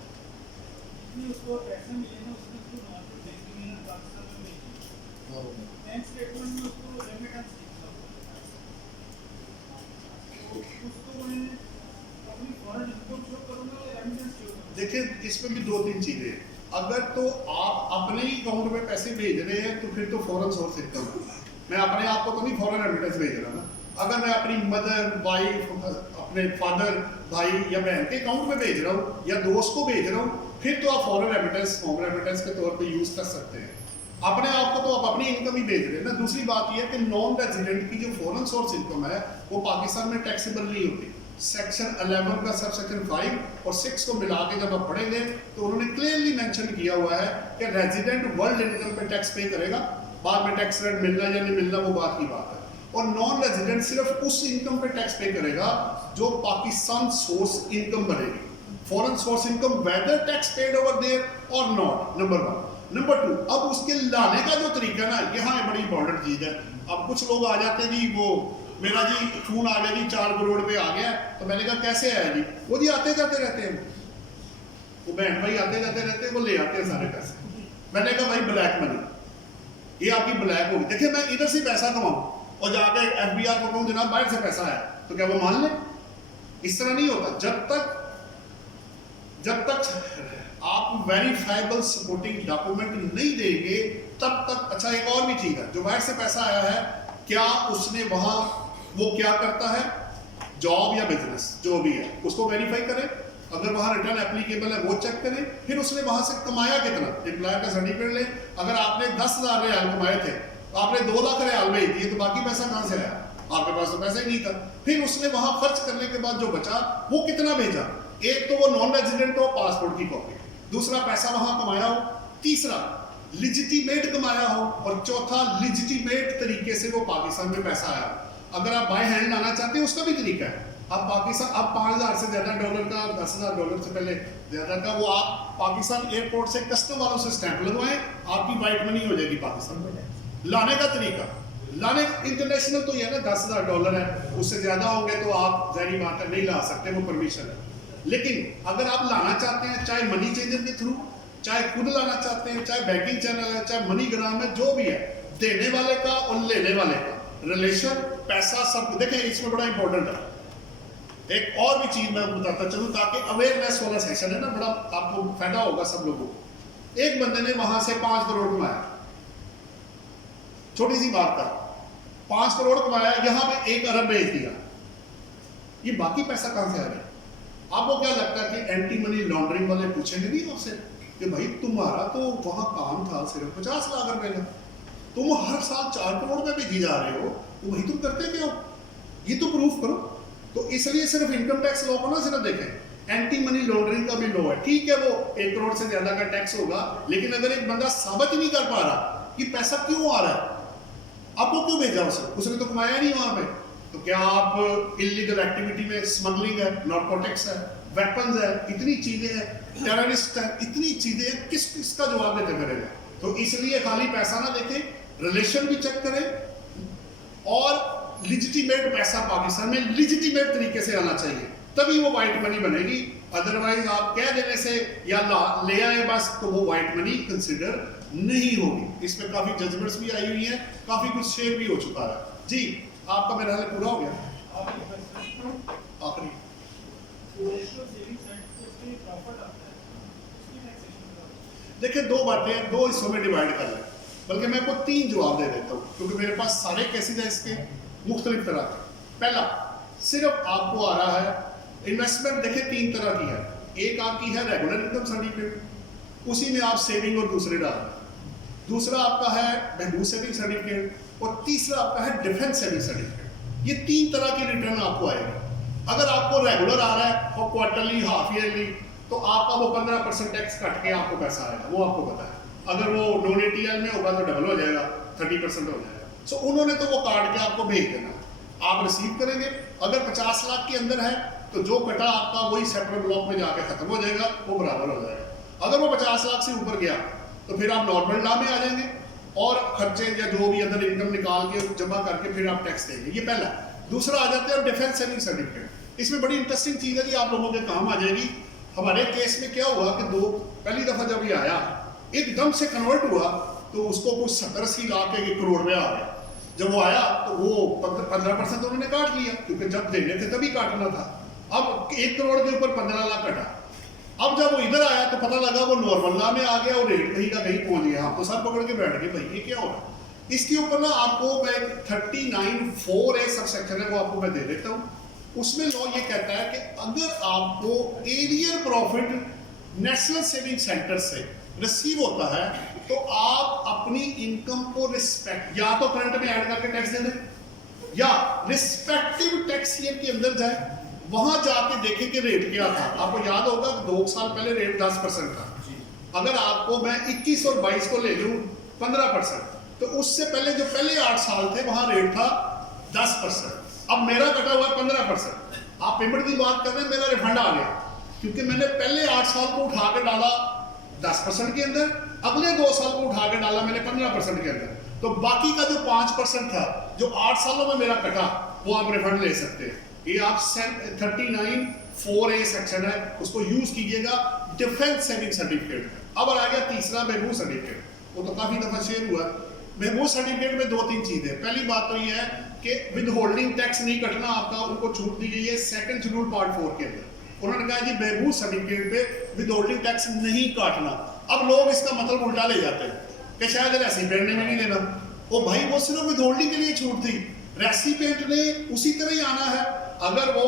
जितने उसको पैसे मिले ना उसने उसको नॉर्मल बैंकिंग में पाकिस्तान में भेजी, बैंक स्टेटमेंट में उसको रेमिटेंस दिखा, तो उसको मैं अपनी फॉरेन इनकम शो करूंगा या रेमिटेंस शो करूंगा? देखिए इसमें भी 2-3 चीजें हैं। अगर तो आप अपने ही अकाउंट में पैसे भेज रहे हैं तो फिर तो फॉरेन सोर्स इनकम है। मैं अपने आप को तो नहीं फॉरेन रेमिटेंस भेज रहा ना। अगर मैं अपनी मदर, वाइफ, अपने फादर, भाई या बहन के अकाउंट में भेज रहा हूँ या दोस्त को भेज रहा हूँ, फिर तो आप फॉरेन रेमिटेंस, होम रेमिटेंस के तौर पे यूज कर सकते हैं। अपने आप को तो आप अपनी इनकम ही भेज रहे हैं ना। दूसरी बात यह है कि नॉन रेजिडेंट की जो फॉरेन सोर्स इनकम है वो पाकिस्तान में टैक्सेबल नहीं होती। सेक्शन 11 का सब सेक्शन 5 और 6 को मिला के जब आप पढ़ेंगे तो उन्होंने क्लियरली मेंशन किया हुआ है कि रेजिडेंट वर्ल्ड इनकम पे टैक्स पे करेगा, बाद में टैक्स रेट मिलना या नहीं मिलना वो बात की बात है। और नॉन रेजिडेंट सिर्फ उस इनकम पे टैक्स पे करेगा जो पाकिस्तान सोर्स इनकम बनेगी। Foreign source income whether tax paid over there और नॉट, नंबर 1। नंबर 2, अब उसके लाने का जो तरीका ना, यहाँ बड़ी इंपॉर्टेंट चीज है। अब कुछ लोग आ जाते हैं जी, वो मेरा जी फोन आ गया जी 4 करोड़ पे आ गया, तो मैंने कहा कैसे आया जी? वो जी आते जाते रहते हैं, वो बहन भाई आते जाते रहते हैं, वो ले आते हैं सारे पैसे। मैंने कहा भाई ब्लैक मनी, ये आपकी ब्लैक होगी। देखिए मैं इधर से पैसा कमाऊं और जाके FBI को कहूं जनाब बाहर से पैसा आया, तो क्या वो मान ले? इस तरह नहीं होता। जब तक आप वेरीफाइबल सपोर्टिंग डॉक्यूमेंट नहीं देंगे तब तक। अच्छा एक और भी चीज है, जो बाहर से पैसा आया है, क्या उसने वहां वो क्या करता है, जॉब या बिजनेस जो भी है उसको वेरीफाई करें। अगर वहां रिटर्न एप्लीकेबल है वो चेक करें, फिर उसने वहां से कमाया कितना, एम्प्लॉयर का सर्टिफिकेट लें। अगर आपने 10,000 रियाल कमाए थे, आपने 2 लाख रियाल भेज दिए, तो बाकी पैसा कहां से आया? आपके पास तो पैसा ही नहीं था। फिर उसने वहां खर्च करने के बाद जो बचा वो कितना भेजा? एक तो वो नॉन रेजिडेंट हो, पासपोर्ट की कॉपी, दूसरा पैसा वहां कमाया हो, तीसरा लिजिटिमेट कमाया हो, और चौथा लिजिटिमेट तरीके से वो पाकिस्तान में पैसा आया। अगर आप बाय हैंड लाना चाहते हैं उसका भी तरीका है। आप पाकिस्तान, अब 5,000 से ज्यादा डॉलर का, 10,000 डॉलर से पहले ज्यादा का, वो आप पाकिस्तान एयरपोर्ट से कस्टम वालों से स्टैंप लगवाएं, आपकी वाइट मनी हो जाएगी पाकिस्तान में। लाने का तरीका, लाने इंटरनेशनल तो ये है ना, 10,000 डॉलर है, उससे ज्यादा होंगे तो आप जाहिर बात है नहीं ला सकते, वो परमिशन है। लेकिन अगर आप लाना चाहते हैं, चाहे मनी चेंजर के थ्रू, चाहे खुद लाना चाहते हैं, चाहे बैंकिंग चैनल है, चाहे मनीग्राम है, जो भी है, देने वाले का और लेने वाले का रिलेशन, पैसा सब देखें, इसमें बड़ा इंपॉर्टेंट है। एक और भी चीज मैं बताता चलूं ताकि अवेयरनेस वाला सेशन है ना, बड़ा आपको फायदा होगा सब लोगों को। एक बंदे ने वहां से 5 करोड़ कमाया, छोटी सी बात का, 5 करोड़ कमाया, यहाँ पे 1 अरब भेज दिया, ये बाकी पैसा कहाँ से आ रहा है? आपको क्या लगता है कि एंटी मनी लॉन्ड्रिंग वाले पूछेंगे नहीं आपसे कि भाई तुम्हारा तो वहाँ काम था सिर्फ 50 लाख रुपए का, तुम हर साल 4 करोड़ में भेजी जा रहे हो, तो वही तुम करते क्यों? ये तो प्रूफ करो। तो इसलिए सिर्फ इनकम टैक्स लॉ को ना सिर्फ देखें, एंटी मनी लॉन्ड्रिंग का भी लॉ है। ठीक है, वो 1 करोड़ से ज्यादा का टैक्स होगा, लेकिन अगर एक बंदा साबित ही नहीं कर पा रहा कि पैसा क्यों आ रहा है, आपको क्यों भेजा उसने तो कमाया नहीं वहां पे, तो क्या आप इलीगल एक्टिविटी में स्मगलिंग है, नारकोटिक्स है, वेपन्स है, इतनी चीजें हैं, टेररिस्ट है, इतनी चीजें हैं, किसका जवाब देते करेगा? तो इसलिए खाली पैसा ना देखें, रिलेशन भी चेक करें और लिजिटिमेट पैसा पाकिस्तान में लिजिटिमेट तरीके से आना चाहिए, तभी वो व्हाइट मनी बनेगी। अदरवाइज आप कह देने से या ले आए बस, तो वो व्हाइट मनी कंसिडर नहीं होगी। इसमें काफी जजमेंट्स भी आई हुई हैं, काफी कुछ शेयर भी हो चुका है। जी आपका मेरा हाल पूरा हो गया। आखिरी देखिए, 2 बातें 2 हिस्सों में डिवाइड कर लें, बल्कि मैं आपको 3 जवाब दे देता हूँ, क्योंकि मेरे पास सारे केसेज हैं इसके मुख्तलिफ तरह के। पहला, सिर्फ आपको आ रहा है इन्वेस्टमेंट, देखिए 3 तरह की है। एक आपकी है रेगुलर इनकम सर्टिफिकेट, उसी में आप सेविंग और दूसरे डाल रहे हैं। दूसरा आपका है बहबूद सेविंग सर्टिफिकेट, और तीसरा आपका है डिफेंस सेविंग सर्टिफिकेट। ये 3 तरह की रिटर्न आपको आएगी। अगर आपको रेगुलर आ रहा है और क्वार्टरली, हाफ ईयरली, तो आपका वो 15% टैक्स कट के आपको पैसा आएगा, वो आपको पता है। अगर वो नॉन एटीएल में होगा तो डबल हो जाएगा, 30% हो जाएगा। सो उन्होंने तो वो काट के आपको भेज देना, आप रिसीव करेंगे। अगर 50 लाख के अंदर है तो जो कटा आपका वही सेपरेट ब्लॉक में जाके खत्म हो जाएगा, वो बराबर हो जाएगा। अगर वो 50 लाख से ऊपर गया तो फिर आप नॉर्मल लॉ में आ जाएंगे और खर्चे या जो भी अंदर इनकम निकाल के जमा करके फिर आप टैक्स देंगे। ये पहला। दूसरा आ जाता है डिफेंस सेविंग सर्टिफिकेट। इसमें बड़ी इंटरेस्टिंग चीज है जी, आप लोगों के काम आ जाएगी। हमारे केस में क्या हुआ कि पहली दफा जब ये आया एकदम से कन्वर्ट हुआ तो उसको कुछ 70-80 लाख 1 करोड़ में आ गया। जब वो आया तो वो 15% उन्होंने काट लिया, क्योंकि जब देने थे तभी काटना था। अब 1 करोड़ के ऊपर 15 लाख कटा। अब जब वो इधर आया तो पता लगा वो नॉर्मल लॉ में आ गया और रेट कहीं का कहीं पहुंच गया। हम तो सर पकड़ के बैठ गए, भाई ये क्या हो रहा है। इसके ऊपर ना आपको मैं 39(4)(a) सब सेक्शन है, वो आपको मैं दे देता हूँ। उसमें लॉ ये कहता है कि अगर आपको arrear profit national saving centre से रिसीव होता है तो आप अपनी इनकम को रिस्पेक्ट या तो करंट में ऐड करके टैक्स दे दें या रिस्पेक्टिव टैक्स ईयर के अंदर जाए, वहां जाके देखें कि रेट क्या था। आपको याद होगा 2 साल पहले रेट 10% था। अगर आपको मैं 21 और 22 को ले लूं 15%, तो उससे पहले जो पहले 8 साल थे वहां रेट था 10%। अब मेरा कटा हुआ 15%। आप पेमेंट की बात कर रहे हैं, मेरा रिफंड आ गया क्योंकि मैंने पहले 8 साल को उठा के डाला 10% के अंदर, अगले 2 साल को उठा के डाला मैंने 15% के अंदर। तो बाकी का जो 5% था जो 8 सालों में मेरा कटा, वो आप रिफंड ले सकते हैं। ये आप 39(4)(a) सेक्शन है, उसको यूज कीजिएगा डिफेंस सेविंग सर्टिफिकेट। अब आ गया तीसरा महबूब सर्टिफिकेट, वो तो काफी दफा शेयर हुआ। महबूब सर्टिफिकेट में 2-3 चीजें। पहली बात तो ये है कि विद होल्डिंग टैक्स नहीं कटना आपका, उनको छूट दी गई है 2nd शेड्यूल पार्ट 4 के अंदर। उन्होंने कहा जी महबूब सर्टिफिकेट पे विद होल्डिंग टैक्स नहीं काटना। अब लोग इसका मतलब उल्टा ले जाते हैं कि शायद रेसिपिएंट ने भी नहीं देना। ओ भाई, वो सिर्फ विद होल्डिंग के लिए छूट थी, रेसिपिएंट ने उसी तरह ही आना है। अगर वो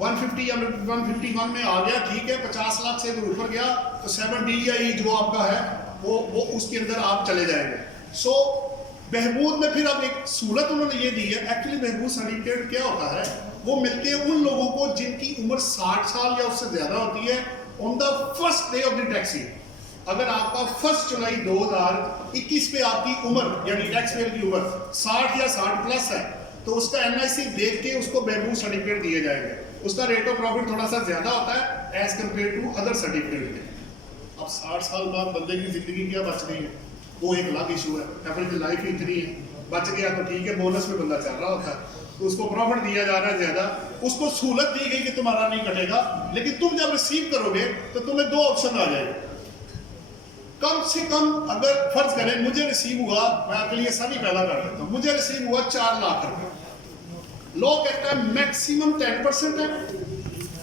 150 या 151 में आ गया, ठीक है, 50 लाख से अगर ऊपर गया तो 7D या E जो आपका है वो उसके अंदर आप चले जाएंगे। सो बहबूद में फिर अब एक सहूलत उन्होंने ये दी है। एक्चुअली बहबूद सर्टिफिकेट क्या होता है, वो मिलते हैं उन लोगों को जिनकी उम्र 60 साल या उससे ज्यादा होती है on the first day of the tax year. अगर आपका 1 जुलाई 2021 पे आपकी उम्र यानी टैक्स पेयर की उम्र 60 या 60+ है तो उसका NIC देख के उसको बहबूद सर्टिफिकेट दिए जाएंगे। उसका रेट ऑफ प्रॉफिट थोड़ा सा ज्यादा होता है as compared to other certificate में। अब 60 साल बाद बंदे की जिंदगी क्या बच रही है, वो एक अलग इशू है। एवरेज लाइफ ही इतनी है, बच गया तो ठीक है, बोनस में बंदा चल रहा होता है तो उसको प्रॉफिट दिया जा रहा है ज्यादा, उसको सहूलत दी गई कि तुम्हारा नहीं कटेगा। लेकिन तुम जब रिसीव करोगे तो तुम्हें 2 ऑप्शन आ जाएंगे। कम से कम अगर फर्ज करें मुझे रिसीव हुआ, मैं आपके लिए सभी पैदा कर देता हूं, मुझे रिसीव हुआ 4 लाख रुपए। लॉ कहता है मैक्सिमम 10% है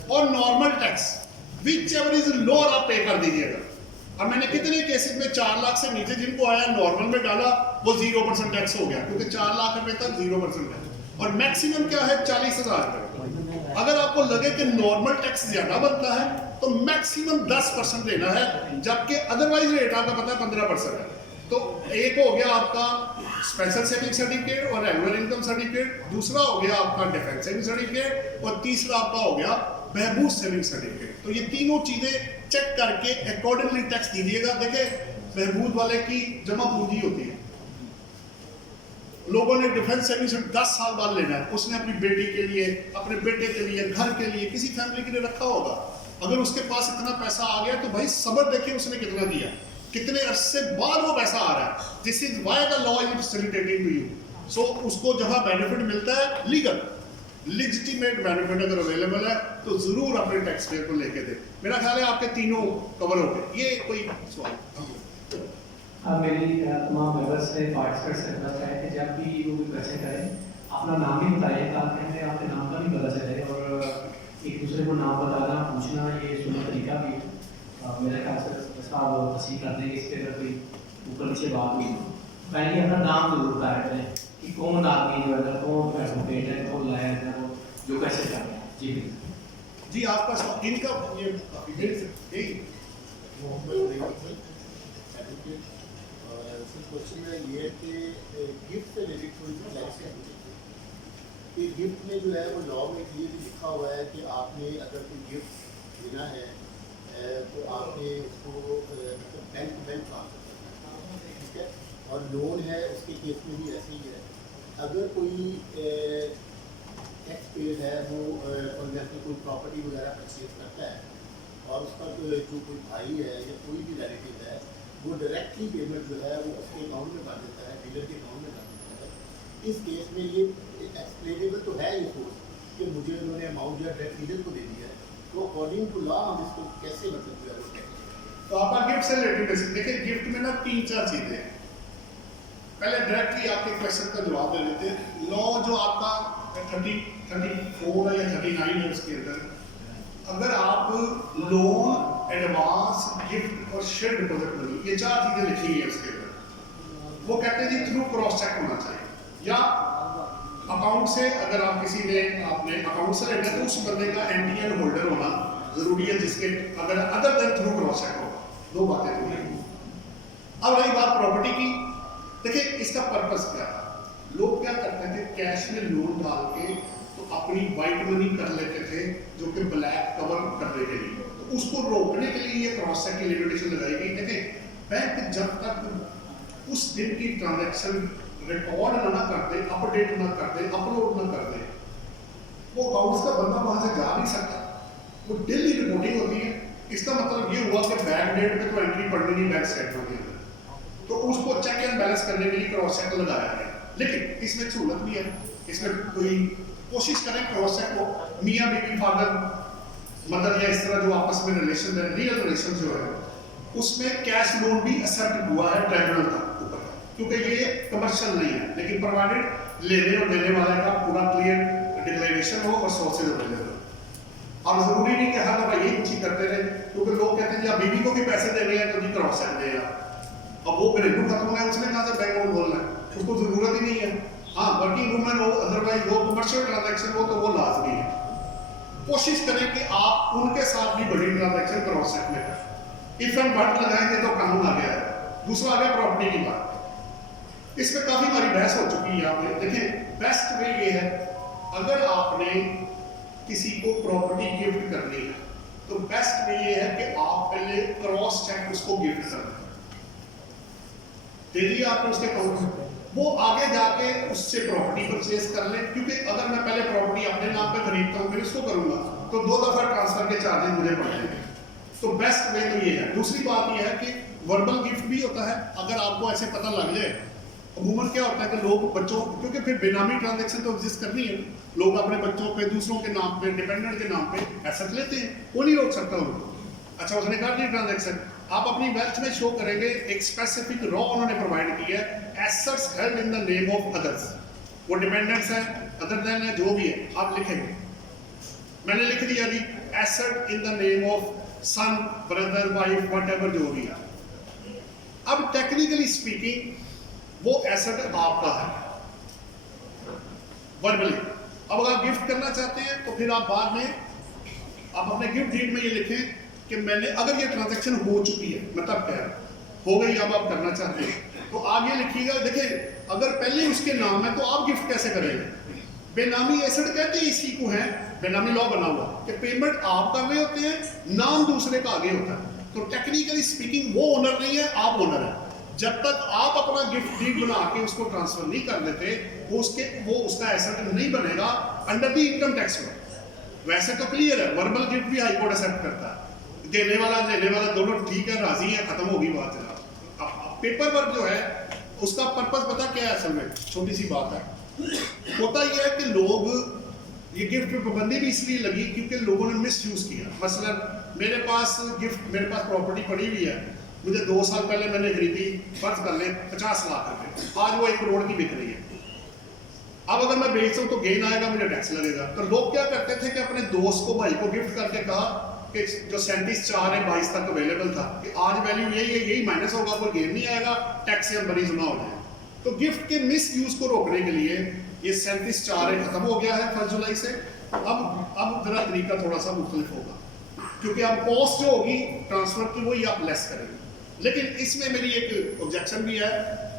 और normal tax which ever is lower आप पे कर दीजिएगा। अब मैंने कितने केसेस में 4 लाख से नीचे जिनको आया नॉर्मल में डाला, वो 0% टैक्स हो गया, क्योंकि 4 लाख रुपए तक 0% है, और मैक्सिमम क्या है 40,000 रुपए। अगर आपको लगे कि नॉर्मल टैक्स ज्यादा बनता है तो मैक्सिमम 10% देना है, जबकि अदरवाइज रेट आपका पता है 15% है। तो एक हो गया आपका स्पेशल सेविंग सर्टिफिकेट और एनुअल इनकम सर्टिफिकेट, दूसरा हो गया आपका डिफेंस सेविंग सर्टिफिकेट, और तीसरा आपका हो गया बहबूद सेविंग सर्टिफिकेट। तो ये तीनों चीजें चेक करके अकॉर्डिंगली टैक्स दीजिएगा। देखिए बहबूद वाले की जमा पूंजी होती है, लोगों ने डिफेंस सेविंग से 10 साल बाद लेना है, उसने अपनी बेटी के लिए, अपने बेटे के लिए, घर के लिए, किसी फैमिली के लिए रखा होगा। अगर उसके पास इतना पैसा आ गया तो भाई सब्र देखिए उसने कितना दिया, कितने अरसे बाद वो पैसा आ रहा है। This is why the law is facilitating to you. So उसको जहां बेनिफिट मिलता है लीगल लेजिटिमेट बेनिफिट अगर अवेलेबल है तो जरूर अपने टैक्स पेयर को लेके दे। मेरा ख्याल है आपके तीनों कवर हो गए। ये कोई सवाल मेरी तमाम मेंबर्स से पार्टिसिपेट से रिक्वेस्ट है कि जब भी वो भी क्वेश्चन करें अपना नाम भी बताइए, ताकि हमें आपके नाम का भी पता चले, और एक दूसरे को नाम बताना पूछना ये सुना तरीका भी है। मेरे ख्याल से साहब तस्वीर कर देंगे इस पर, अगर कोई ऊपर नीचे बात हुई पहले अपना नाम जरूर बताया करें कि कौन आदमी जो है, कौन एडवोकेट है, कौन लॉयर है, वो जो कैसे कर रहे हैं। जी जी आपका सवाल इनका ये यही क्वेश्चन है ये कि गिफ्ट से रिलेटेड थोड़ी सी क्लैरिटी कि गिफ्ट में जो है वो लॉ में क्लियरली लिखा हुआ है कि आपने अगर कोई गिफ्ट देना है तो आपने उसको मतलब बैंक टू बैंक ट्रांसफर करना है, ठीक है। और लोन है उसके केस में भी ऐसे ही है। अगर कोई टैक्स पेड है वो फॉर एग्जाम्पल कोई प्रॉपर्टी वगैरह परचेज करता है और उसका जो कोई भाई है या कोई भी रिलेटिव है वो डायरेक्टली पेमेंट जो है वो उसके अकाउंट में कर देता है, डीलर के अकाउंट में कर देता है। इस केस में ये एक्सप्लेनेबल तो है ये सोर्स कि मुझे उन्होंने अमाउंट जो है डायरेक्ट डीलर को दे दिया है, तो अकॉर्डिंग टू लॉ हम इसको कैसे मतलब जो है वो टैक्स। तो आपका गिफ्ट से रिलेटेड देखिए गिफ्ट में ना 3-4 चीजें हैं। पहले डायरेक्टली आपके क्वेश्चन का जवाब दे देते हैं। लॉ जो आपका 34 है या 39 है उसके अंदर, अगर आप लोन, एडवांस, गिफ्ट और शेयर डिपॉजिट मनी, ये 4 चीजें लिखी है उसके अंदर, वो कहते हैं जी थ्रू क्रॉस चेक होना चाहिए, या अकाउंट से अगर आप किसी ने आपने अकाउंट से लेना है तो उस बंदे का एनटीएन होल्डर होना जरूरी है, जिसके अगर other than through cross check होगा। 2 बातें तो हैं। अब रही बात प्रॉपर्टी की, देखिए इसका पर्पस क्या था। लोग क्या करते थे, कैश में लोन डाल के तो अपनी वाइट मनी कर लेते थे जो कि ब्लैक कवर करने के लिए, तो उसको रोकने के लिए ये क्रॉस चेक की लिमिटेशन लगाई गई। देखिए बैंक जब तक उस दिन की ट्रांजैक्शन रिकॉर्ड ना कर दे, अपडेट ना कर दे, अपलोड ना कर दे, वो अकाउंट्स का बंदा वहां से जा नहीं सकता। वो डेली रिपोर्टिंग होती है। इसका मतलब ये हुआ कि बैक डेट पे तो एंट्री पड़नी नहीं बैंक स्टेटमेंट के अंदर, तो उसको चेक एंड बैलेंस करने के लिए क्रॉस चेक लगाया गया। लेकिन इसमें सहूलत भी है, इसमें कोई कोशिश करें क्रॉस चेक को मियाँ बीवी, फादर मदर, या इस तरह जो आपस में रिलेशन है, रियल रिलेशन जो है, उसमें कैश लोन भी एक्सेप्ट हुआ है ट्राइब्यूनल तक ऊपर, क्योंकि ये कमर्शियल नहीं है, लेकिन प्रोवाइडेड लेने और देने वाले का पूरा क्लियर डिक्लेरेशन हो और सोर्सेज अवेलेबल हो। अब जरूरी नहीं कि हर दफा यही कुछ ही करते रहे, क्योंकि लोग कहते हैं जी आप बीवी को भी पैसे देने हैं तो जी क्रॉस चेक दे यार। अब वो घरेलू खत्म है, उसने कहा से बैंक अकाउंट खोलना है, उसको जरूरत ही नहीं है। हाँ वर्किंग वूमेन हो, अदरवाइज हो, कमर्शियल ट्रांजैक्शन हो, तो वो लाजमी है। कोशिश करें कि आप उनके साथ भी बड़ी ट्रांजैक्शन क्रॉस चेक में करें। इफ एंड बट लगाएंगे तो कानून आ गया है। दूसरा आ गया प्रॉपर्टी की बात। इसमें काफी हमारी बहस हो चुकी है। आपने देखिए बेस्ट वे ये है, अगर आपने किसी को प्रॉपर्टी गिफ्ट करनी है तो बेस्ट वे ये है कि आप पहले क्रॉस चेक उसको गिफ्ट कर दें, दे दिया आपने उसके अकाउंट में, वो आगे जाके उससे प्रॉपर्टी परचेज कर ले। क्योंकि अगर मैं पहले प्रॉपर्टी अपने नाम पे खरीदता हूँ फिर इसको करूंगा तो 2 दफा ट्रांसफर के चार्जेस मुझे पड़ जाएंगे। तो बेस्ट वे तो ये है। दूसरी बात ये है कि वर्बल गिफ्ट भी होता है। अगर आपको ऐसे पता लग जाए, अमूमन क्या होता है कि लोग बच्चों, क्योंकि फिर बेनामी ट्रांजैक्शन तो एग्जिस्ट करनी है, लोग अपने बच्चों पे, दूसरों के नाम पे, डिपेंडेंट के नाम पे एसेट लेते हैं, वो नहीं रोक सकता उनको। अच्छा उसने कर दी ट्रांजैक्शन, आप अपनी वेल्थ में शो करेंगे, एक स्पेसिफिक रॉ उन्होंने प्रोवाइड की है, assets held in the name of others, वो डिपेंडेंट्स है, अदर देन है, जो भी है आप लिखेंगे। मैंने लिख दिया जी asset in the name of son, brother, wife, whatever जो भी है। अब टेक्निकली स्पीकिंग वो एसेट आपका है वर्बली। अब अगर आप गिफ्ट करना चाहते हैं तो फिर आप बाद में आप अपने गिफ्ट डीड में ये लिखें कि मैंने, अगर ये ट्रांजैक्शन हो चुकी है, मतलब क्या है, हो गई, अब आप करना चाहते हैं तो आप ये लिखिएगा। देखिए अगर पहले उसके नाम है तो आप गिफ्ट कैसे करेंगे? बेनामी एसेट कहते हैं इसी को है, बेनामी लॉ बना हुआ कि पेमेंट आप कर रहे होते हैं, नाम दूसरे का आगे होता है। तो टेक्निकली स्पीकिंग वो ओनर नहीं है, आप ओनर है। जब तक आप अपना गिफ्ट डीड बना के उसको ट्रांसफर नहीं कर देते वो उसका एसेट नहीं बनेगा अंडर द इनकम टैक्स में। वैसे तो क्लियर है, वर्बल गिफ्ट भी हाई कोर्ट एक्सेप्ट करता है, देने वाला लेने वाला दोनों ठीक है, राजी है, खत्म होगी बात जनाब। अब पेपर वर्क जो है उसका पर्पस पता क्या है? असल में छोटी सी बात है, होता यह है कि लोग ये गिफ्ट पे पाबंदी भी इसलिए लगी क्योंकि लोगों ने मिस यूज किया। मसलन मेरे पास प्रॉपर्टी पड़ी हुई है, मुझे 2 साल पहले मैंने खरीदी, फर्ज कर ले 50 लाख रुपए, आज वो 1 करोड़ की बिक रही है। अब अगर मैं बेचता हूँ तो गेन आएगा, मुझे टैक्स लगेगा। तो लोग क्या करते थे कि अपने दोस्त को, भाई को गिफ्ट करके कहा कि जो 37.4 है 22 तक अवेलेबल था कि आज वैल्यू यही माइनस होगा, कोई गेन नहीं आएगा, टैक्स से हम बरी जुना हो जाए। तो गिफ्ट के मिस यूज को रोकने के लिए ये 37.4 खत्म हो गया है 1 जुलाई से। अब जरा तरीका थोड़ा सा मुख्तलिफ होगा क्योंकि अब कॉस्ट जो होगी ट्रांसफर की वही आप लेस करेंगे। लेकिन इसमें मेरी एक ऑब्जेक्शन भी है,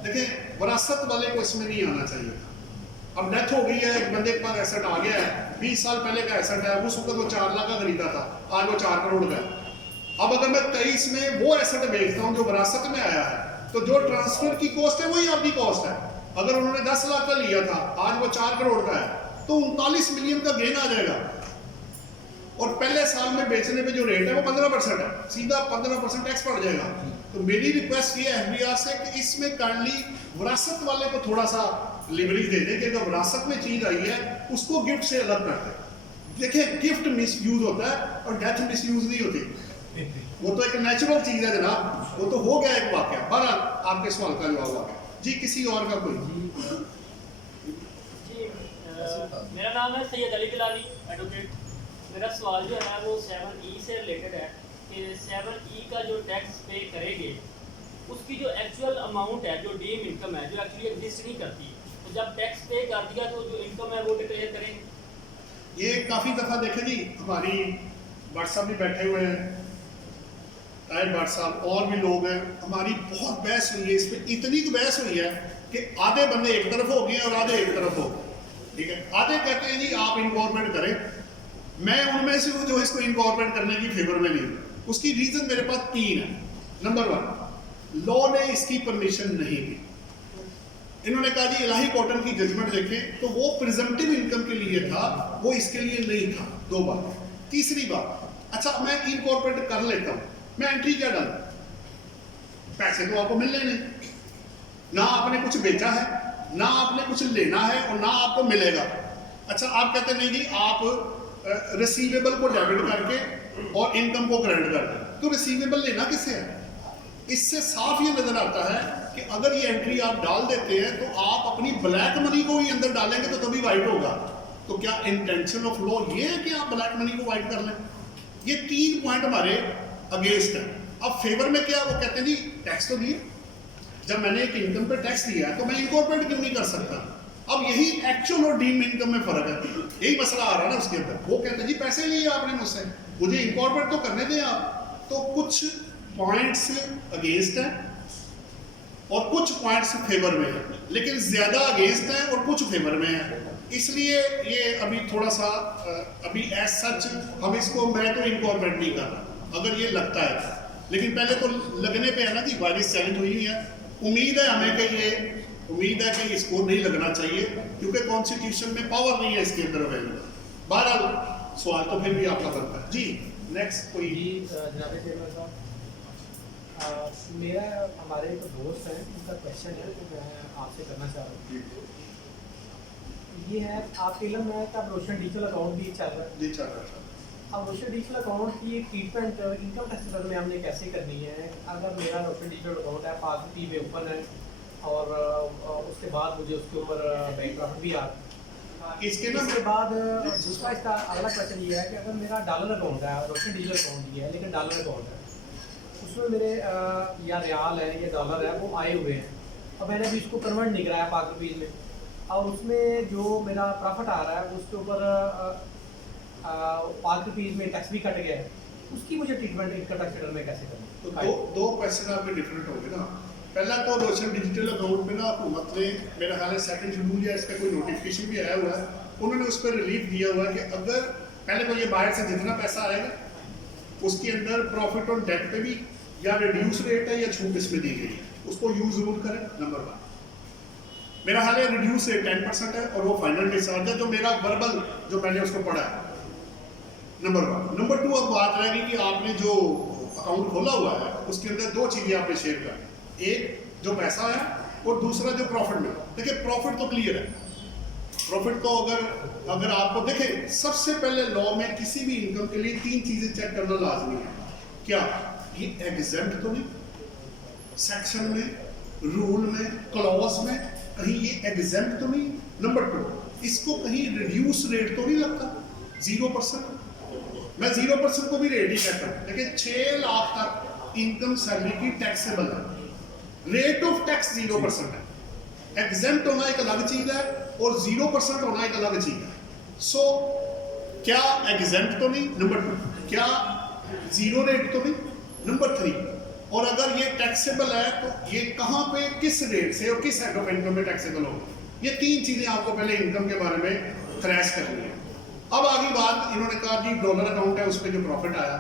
देखें वरासत वाले को इसमें नहीं आना चाहिए था। अब डेथ हो गई है, एक बंदे के पास एसेट आ गया है, 20 साल पहले का एसेट है, उस वक्त वो 4 लाख का खरीदा था, आज वो 4 करोड़ का है। अब अगर मैं 23 में वो एसेट बेचता हूँ जो विरासत में आया है तो जो ट्रांसफर की कॉस्ट है वही आपकी कॉस्ट है। अगर उन्होंने 10 लाख का लिया था, आज वो 4 करोड़ का है, तो 39 मिलियन का गेन आ जाएगा। और पहले साल में बेचने पे जो रेट है वो 15% है, सीधा 15% टैक्स पड़ जाएगा। तो मेरी रिक्वेस्ट ये है एफबीआर से कि इसमें काइंडली विरासत वाले को थोड़ा सा लिवरेज दे दें कि अगर विरासत में चीज आई है उसको गिफ्ट से अलग कर दें। देखिए गिफ्ट मिस यूज होता है और डेथ मिस यूज नहीं होती, वो तो एक नेचुरल चीज है जनाब, वो तो हो गया एक वाकया। बहरहाल आपके सवाल का जवाब आ गया जी। किसी और का कोई? जी मेरा नाम है सैयद अली बिलाली एडवोकेट। मेरा सवाल जो है वो 7E से रिलेटेड है कि 7E का जो टैक्स पे करेंगे उसकी जो एक्चुअल अमाउंट है, जो डीम इनकम है, जो एक्चुअली एग्जिस्ट नहीं करती, तो जब टैक्स पे कर दिया तो जो इनकम है वो डिक्लेयर करेंगे। ये काफ़ी दफ़ा देखें जी, हमारी भाट साहब भी बैठे हुए हैं, ताहिर भाट साहब और भी लोग हैं, हमारी बहुत बहस हुई है इस पर। इतनी तो बहस हुई है कि आधे बंदे एक तरफ हो गए और आधे एक तरफ हो गए, ठीक है। आधे कहते हैं जी आप इनकॉर्पोरेट करें, मैं उनमें से हूँ जो इसको इनकॉर्पोरेट करने की फेवर में नहीं हूँ। उसकी रीज़न मेरे पास 3 है। नंबर 1, लॉ ने इसकी परमिशन नहीं दी। इन्होंने कहा जी इलाही कॉटन की जजमेंट देखें तो वो प्रिजम्पटिव इनकम के लिए था, वो इसके लिए नहीं था। 2 बात। तीसरी बात, अच्छा मैं इनकॉर्पोरेट कर लेता हूँ, मैं एंट्री क्या डालूं? पैसे तो आपको मिलने नहीं, ना आपने कुछ बेचा है, ना आपने कुछ लेना है और ना आपको मिलेगा। अच्छा आप कहते नहीं जी आप रिसीवेबल को डेबिट करके और इनकम को क्रेडिट कर दें, तो रिसीवेबल लेना किससे है? इससे साफ ये नजर आता है कि अगर ये एंट्री आप डाल देते हैं तो आप अपनी ब्लैक मनी को ही अंदर डालेंगे तो तभी वाइट होगा। तो क्या इंटेंशन ऑफ लॉ ये है कि आप ब्लैक मनी को वाइट कर लें? ये 3 पॉइंट हमारे अगेंस्ट है। अब फेवर में क्या, वो कहते हैं जी टैक्स तो दिए, जब मैंने एक इनकम पे टैक्स दिया है तो मैं इनकॉर्पोरेट क्यों नहीं कर सकता? अब यही एक्चुअल और डीम इनकम में फर्क है, यही मसला आ रहा है ना उसके अंदर। वो कहते हैं जी पैसे लिए आपने मुझसे, मुझे इनकॉर्पोरेट तो करने दें आप। तो कुछ पॉइंट्स अगेंस्ट है और कुछ पॉइंट्स फेवर में है, लेकिन ज्यादा अगेंस्ट है और कुछ फेवर में है। इसलिए ये अभी थोड़ा सा अभी एज सच हम इसको, मैं तो इनकॉर्पोरेट नहीं कर रहा अगर ये लगता है, लेकिन पहले तो लगने पे है ना जी, वायरस चैलेंज हुई है। उम्मीद है हमें कि ये उम्मीद है कि इसको नहीं लगना चाहिए क्योंकि कॉन्स्टिट्यूशन में पावर नहीं है इसके अंदर अवेलेबल। बहरहाल सवाल तो फिर भी आपका बनता है जी। नेक्स्ट कोई? जनाब चेयरमैन साहब, मेरा हमारे एक दोस्त है, उनका क्वेश्चन है तो मैं आपसे करना चाह रहा हूँ। ये है आपके इल्म में कि अब रोशन डिजिटल अकाउंट भी चल रहा है जी, चल रहा है। अब रोशन डिजिटल अकाउंट की ट्रीटमेंट इनकम टैक्स में हमने कैसे करनी है? अगर मेरा रोशन डिजिटल अकाउंट है, पॉजिटिव में ओपन है और उसके बाद मुझे उसके ऊपर बैंक प्रॉफिट भी आ इसके ना इसके बाद दूसरा इसका अगला क्वेश्चन ये है कि अगर मेरा डॉलर अकाउंट है, रोशन डिजिटल अकाउंट भी है लेकिन डॉलर अकाउंट है, उसमें मेरे या रियाल है या डॉलर है वो आए हुए हैं, अब मैंने अभी इसको कन्वर्ट नहीं कराया पाक रुपीज़ में, और उसमें जो मेरा प्रॉफिट आ रहा है उसके ऊपर पाक रुपीज़ में टैक्स भी कट गया है, उसकी मुझे ट्रीटमेंट इनकम टैक्स रिटर्न में कैसे करनी? तो दो क्वेश्चन आपके डिफरेंट होंगे ना। पहला तो रोशन डिजिटल अकाउंट में ना हुकूमत ने, मेरा ख्याल है सेकंड शेड्यूल या इसका कोई नोटिफिकेशन भी आया हुआ है, उन्होंने उस पर रिलीफ दिया हुआ है कि अगर पहले तो ये बाहर से जितना पैसा आएगा उसके अंदर प्रॉफिट ऑन डेट पे भी या रिड्यूस रेट है या छूट इसमें दी गई है, उसको यूज जरूर करें। नंबर 1 मेरा हाल है रिड्यूस रेट 10% है और वो फाइनल डिस्चार्ज है, जो मेरा वर्बल जो मैंने उसको पढ़ा है। नंबर 1। नंबर 2 अब बात रहेगी कि आपने जो अकाउंट खोला हुआ है उसके अंदर दो चीजें आपने शेयर करनी, एक जो पैसा है और दूसरा जो प्रॉफिट मिला। देखिए प्रॉफिट तो क्लियर है, प्रॉफिट तो अगर आपको देखे, सबसे पहले लॉ में किसी भी इनकम के लिए 3 चीजें चेक करना लाजमी है। क्या ये एग्जेम्प्ट तो नहीं, सेक्शन में, रूल में, क्लॉज में कहीं ये एग्जेम्प्ट तो नहीं। नंबर 2 इसको कहीं रिड्यूस रेट तो नहीं लगता 0%। मैं 0% को भी रेट ही कहता हूँ, लेकिन 6 लाख तक इनकम सैलरी की टैक्सेबल है, रेट ऑफ टैक्स 0% है। एग्जेम्प्ट होना एक अलग चीज है और 0% होना एक अलग चीज है। सो क्या एग्जेम्प्ट तो नहीं, नंबर 2 क्या 0 रेट तो नहीं, नंबर 3 और अगर ये टैक्सेबल है तो ये कहाँ पे किस रेट से और किस हेड ऑफ इनकम में टैक्सेबल होगा। ये 3 चीजें आपको पहले इनकम के बारे में क्रैश करनी है। अब आगे बात, इन्होंने कहा जी डॉलर अकाउंट है उस पर जो प्रॉफिट आया,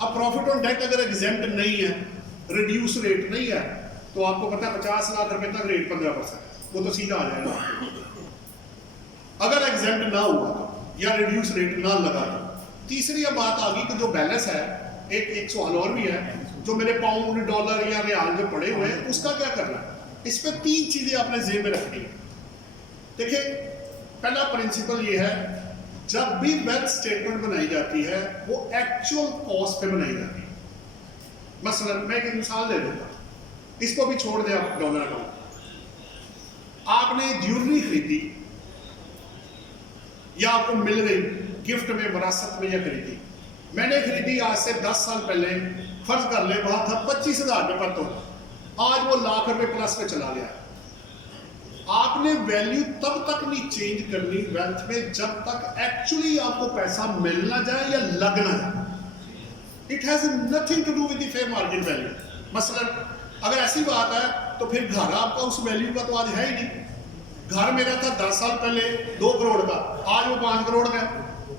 अब प्रॉफिट ऑन डेट अगर एग्जेम्प्ट नहीं है, रिड्यूस रेट नहीं है, तो आपको पता है 50 लाख रुपए तक रेट 15%, वो तो सीधा आ जाएगा। अगर एग्जेम्प्ट ना हुआ तो या रिड्यूस रेट ना लगा तो तीसरी अब बात आ गई कि जो बैलेंस है, एक सवाल और भी है, जो मेरे पाउंड डॉलर या रियाल जो पड़े हुए हैं उसका क्या करना है। इस पर 3 चीजें आपने जेब में रखनी है। देखिए पहला प्रिंसिपल ये है, जब भी वेल्थ स्टेटमेंट बनाई जाती है वो एक्चुअल कॉस्ट पे बनाई जाती है। मसलन मैं एक मिसाल दे दूंगा, इसको भी छोड़ दें आप डॉलर अकाउंट। आपने ज्वेलरी खरीदी या आपको मिल गई गिफ्ट में, विरासत में या खरीदी, मैंने खरीदी आज से 10 साल पहले, फर्ज कर ले वहां था 25,000 रुपये पर तोला, आज वो लाख रुपए प्लस पे चला गया। आपने वैल्यू तब तक नहीं चेंज करनी वेल्थ में जब तक एक्चुअली आपको पैसा मिलना जाए या लगना जाए। It has nothing to do with the fair market value. मसलन अगर ऐसी बात है तो फिर घर आपका उस वैल्यू का तो आज है ही नहीं। घर मेरा था 10 साल पहले 2 करोड़ का, आज वो 5 करोड़ का है,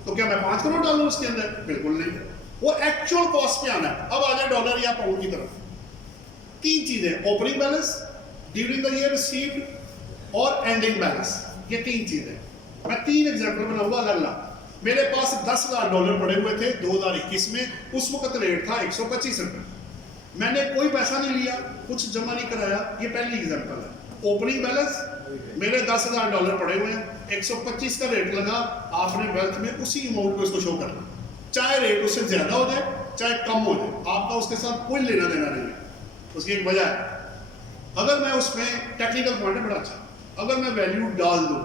तो क्या मैं 5 करोड़ डालूं उसके अंदर? बिल्कुल नहीं, वो एक्चुअल कॉस्ट पे आना है। अब आ जाए डॉलर या पाउंड की तरफ। 3 चीजें, opening balance, during the year received और एंडिंग बैलेंस, ये 3 चीजें। मैं 3 एग्जांपल बनाऊंगा अलग अलग। मेरे पास 10,000 डॉलर पड़े हुए थे 2021 में, उस वक्त रेट था 125 रुपए। मैंने कोई पैसा नहीं लिया, कुछ जमा नहीं कराया, ये पहली एग्जांपल है। ओपनिंग बैलेंस, मेरे 10,000 डॉलर पड़े हुए हैं, 125 का रेट लगा, आपने वेल्थ में उसी अमाउंट को इसको शो करना, चाहे रेट उससे ज्यादा हो जाए चाहे कम हो जाए, आपका उसके साथ कोई लेना देना नहीं है। उसकी एक वजह है, अगर मैं उसमें टेक्निकल पॉइंट है बड़ा अच्छा, अगर मैं वैल्यू डाल दूं,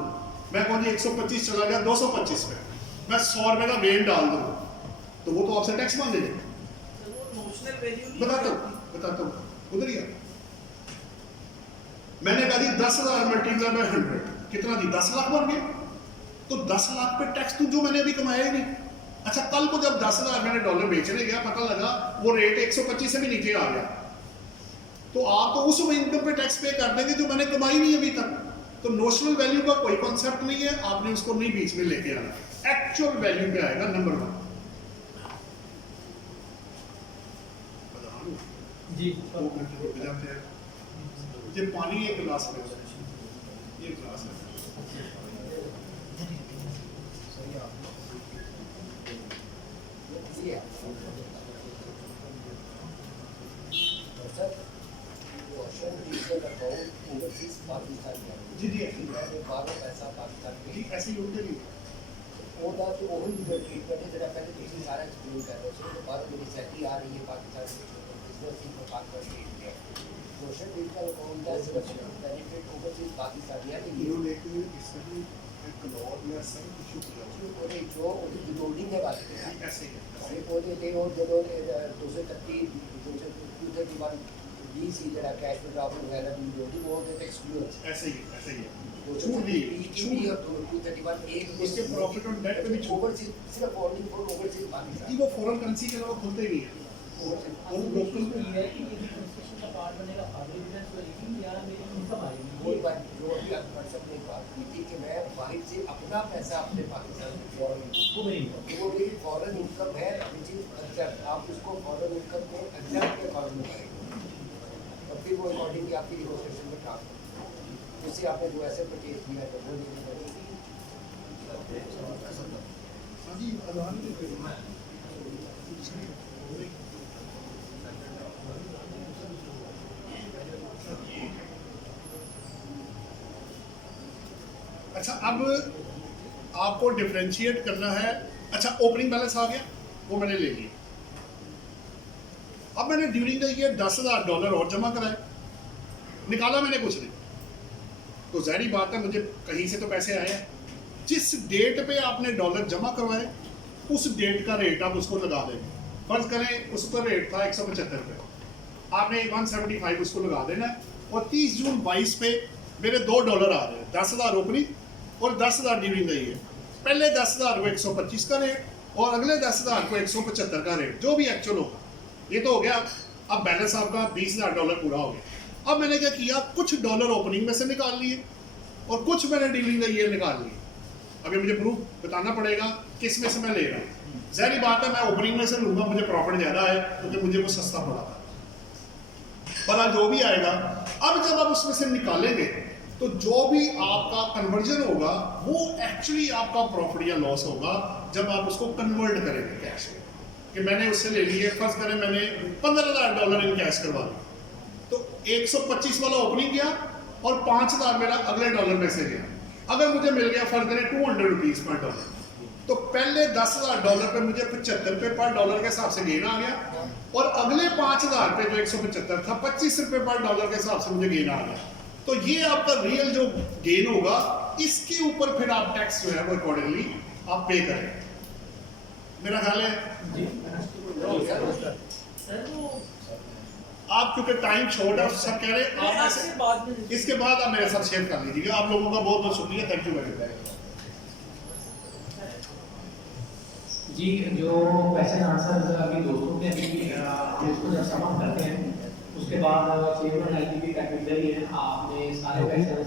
मैं कहूँ जी 125 चला गया 225 पे, मैं 100 रुपए का गेन डाल दूं, तो वो तो आपसे टैक्स मांगेंगे। बताता हूँ उधर ही। मैंने कहा जी 10,000 मल्टीप्लाई बाय 100 कितना दी, 10 लाख बन गए। तो 10 लाख पे टैक्स तो जो मैंने अभी कमाया ही नहीं। अच्छा, कल को जब 10,000 मैंने डॉलर बेचने गया, पता लगा वो रेट 125 से भी नीचे आ गया, तो आप तो उस इनकम पे टैक्स पे कर देंगे जो मैंने कमाई नहीं अभी तक। तो नोशनल वैल्यू का कोई कॉन्सेप्ट नहीं है, आपने उसको नहीं बीच में लेके आना, एक्चुअल वैल्यू पे आएगा। नंबर 1 जी, 2 मिनट रुक जाते हैं। ये पानी एक गिलास में, ये गिलास है। जी जी पैसा पाकिस्तान जी ऐसे ही उनके लिए ਉਹਦਾ ਤੇ ਉਹ ਹੀ ਟ੍ਰੀਟਮੈਂਟ ਹੈ ਜਿਹੜਾ ਪਹਿਲੇ ਤੁਸੀਂ ਸਾਰਾ ਐਕਸਪਲੇਨ ਕਰ ਰਹੇ ਸੀ। ਬਾਹਰ ਮੇਰੀ ਸੈਟੀ ਆ ਰਹੀ ਹੈ ਪਾਕਿस्तान में, बिजनेस इन पाकिस्तान ट्रीट है सोशल डिजिटल अकाउंट का बेनिफिट ओवरसीज पाकिस्तान यानी इन्होंने एक कलौर में सब कुछ ਉਹਦੇ ਜੋ ਉਹਦੀ ਵਿਦੋਡਿੰਗ ਦੇ ਗੱਲ ਹੈ ऐसे ही है ਅਸੀਂ ਉਹਦੇ ਤੇ ਉਹ ਜਦੋਂ 231 231 ਜੀ ਸੀ ਜਿਹੜਾ ਕੈਸ਼ ਵਿਡਰਾਅਲ ਵਗੈਰਾ ਦੀ ਵਿਦੋਡਿੰਗ ਉਹ ਉਹਦੇ ਤੇ ਐਕਸਕਲੂਡ ऐसे ही है छूट दी छूट और 231 एक उसके प्रॉफिट ऑन डेट पे भी छूट ओवरसीज सिर्फ फॉरेन फॉर ओवरसीज पाकिस्तान जी वो फॉरेन करेंसी के अलावा खुलते ही नहीं है और लोकल तो ये है कि ये कंस्ट्रक्शन का पार्ट बनेगा फादर बिजनेस को, लेकिन यार मेरी इनकम आएगी वो बात जो अभी आप व्हाट्सएप में बात की थी कि मैं बाहर से अपना पैसा अपने पाकिस्तान में फॉरेन वो मेरी इनकम तो वो मेरी फॉरेन इनकम है which is अच्छा आप उसको फॉरेन इनकम को अच्छा के फॉरेन में करेंगे और फिर वो अकॉर्डिंगली आपकी नेगोशिएशन में ट्रांसफर उससे आपने जो ऐसे परचेज किया है वो लेनी पड़ेगी हाँ जी अजान भी फिर अच्छा अब आपको डिफरेंशिएट करना है। अच्छा ओपनिंग बैलेंस आ गया, वो मैंने ले लिया। अब मैंने ड्यूरिंग द ईयर $10,000 और जमा कराए, निकाला मैंने कुछ नहीं, तो ज़ाहिर बात है मुझे कहीं से तो पैसे आए हैं। जिस डेट पे आपने डॉलर जमा करवाए उस डेट का रेट आप उसको लगा देंगे। फर्ज करें उस पर रेट था 175 रुपये, आपने 175 उसको लगा देना है और 30 जून 22 पे मेरे $2 आ रहे हैं, 10,000 ओपनिंग और 10,000 ड्यूरिंग द ईयर। पहले 10,000 को 125 का रेट और अगले 10,000 को 175 का रेट, जो भी एक्चुअल होगा। ये तो हो गया। अब बैलेंस आपका $20,000 पूरा हो गया। अब मैंने क्या किया, कुछ डॉलर ओपनिंग में से निकाल लिए और कुछ मैंने ड्यूरिंग द ईयर निकाल लिए। अभी मुझे प्रूफ बताना पड़ेगा किस में से मैं ले रहा हूँ। ज़ाहिर बात है मैं ओपनिंग में से लूँगा, मुझे प्रॉफिट ज़्यादा है क्योंकि मुझे वो सस्ता पड़ा था। पर जो भी आएगा, अब जब आप उसमें से निकालेंगे तो जो भी आपका कन्वर्जन होगा वो एक्चुअली आपका प्रॉफिट या लॉस होगा जब आप उसको कन्वर्ट करेंगे कैश में। कि मैंने उससे ले लिए, फर्ज करें मैंने $15,000 इन कैश करवा दिया, तो 125 वाला ओपनिंग गया और 5,000 मेरा अगले डॉलर में से गया। अगर मुझे मिल गया फर्ज करें $200 पर डॉलर, तो पहले $10,000 पे मुझे 75 रुपये पर डॉलर के हिसाब से गेन आ गया और अगले 5,000 पे जो 175 था 25 रुपये पर डॉलर के हिसाब से मुझे गेन आ गया। तो ये आपका रियल जो गेन होगा, इसके ऊपर फिर आप टैक्स जो है वो अकॉर्डिंगली आप पे करें। मेरा ख्याल है सर वो आप, क्योंकि टाइम शॉर्ट है, सब कह रहे हैं मैं आप आपसे ऐसे, बाद में इसके बाद आप मेरे साथ शेयर कर लीजिएगा। आप लोगों का बहुत बहुत शुक्रिया, थैंक यू वेरी मच। जी जो क्वेश्चन आंसर अभी दोस्तों के अभी हम इसको जब समाप्त करते हैं उसके बाद चेयरमैन एलटीबी टेक्निकली है, आपने सारे क्वेश्चन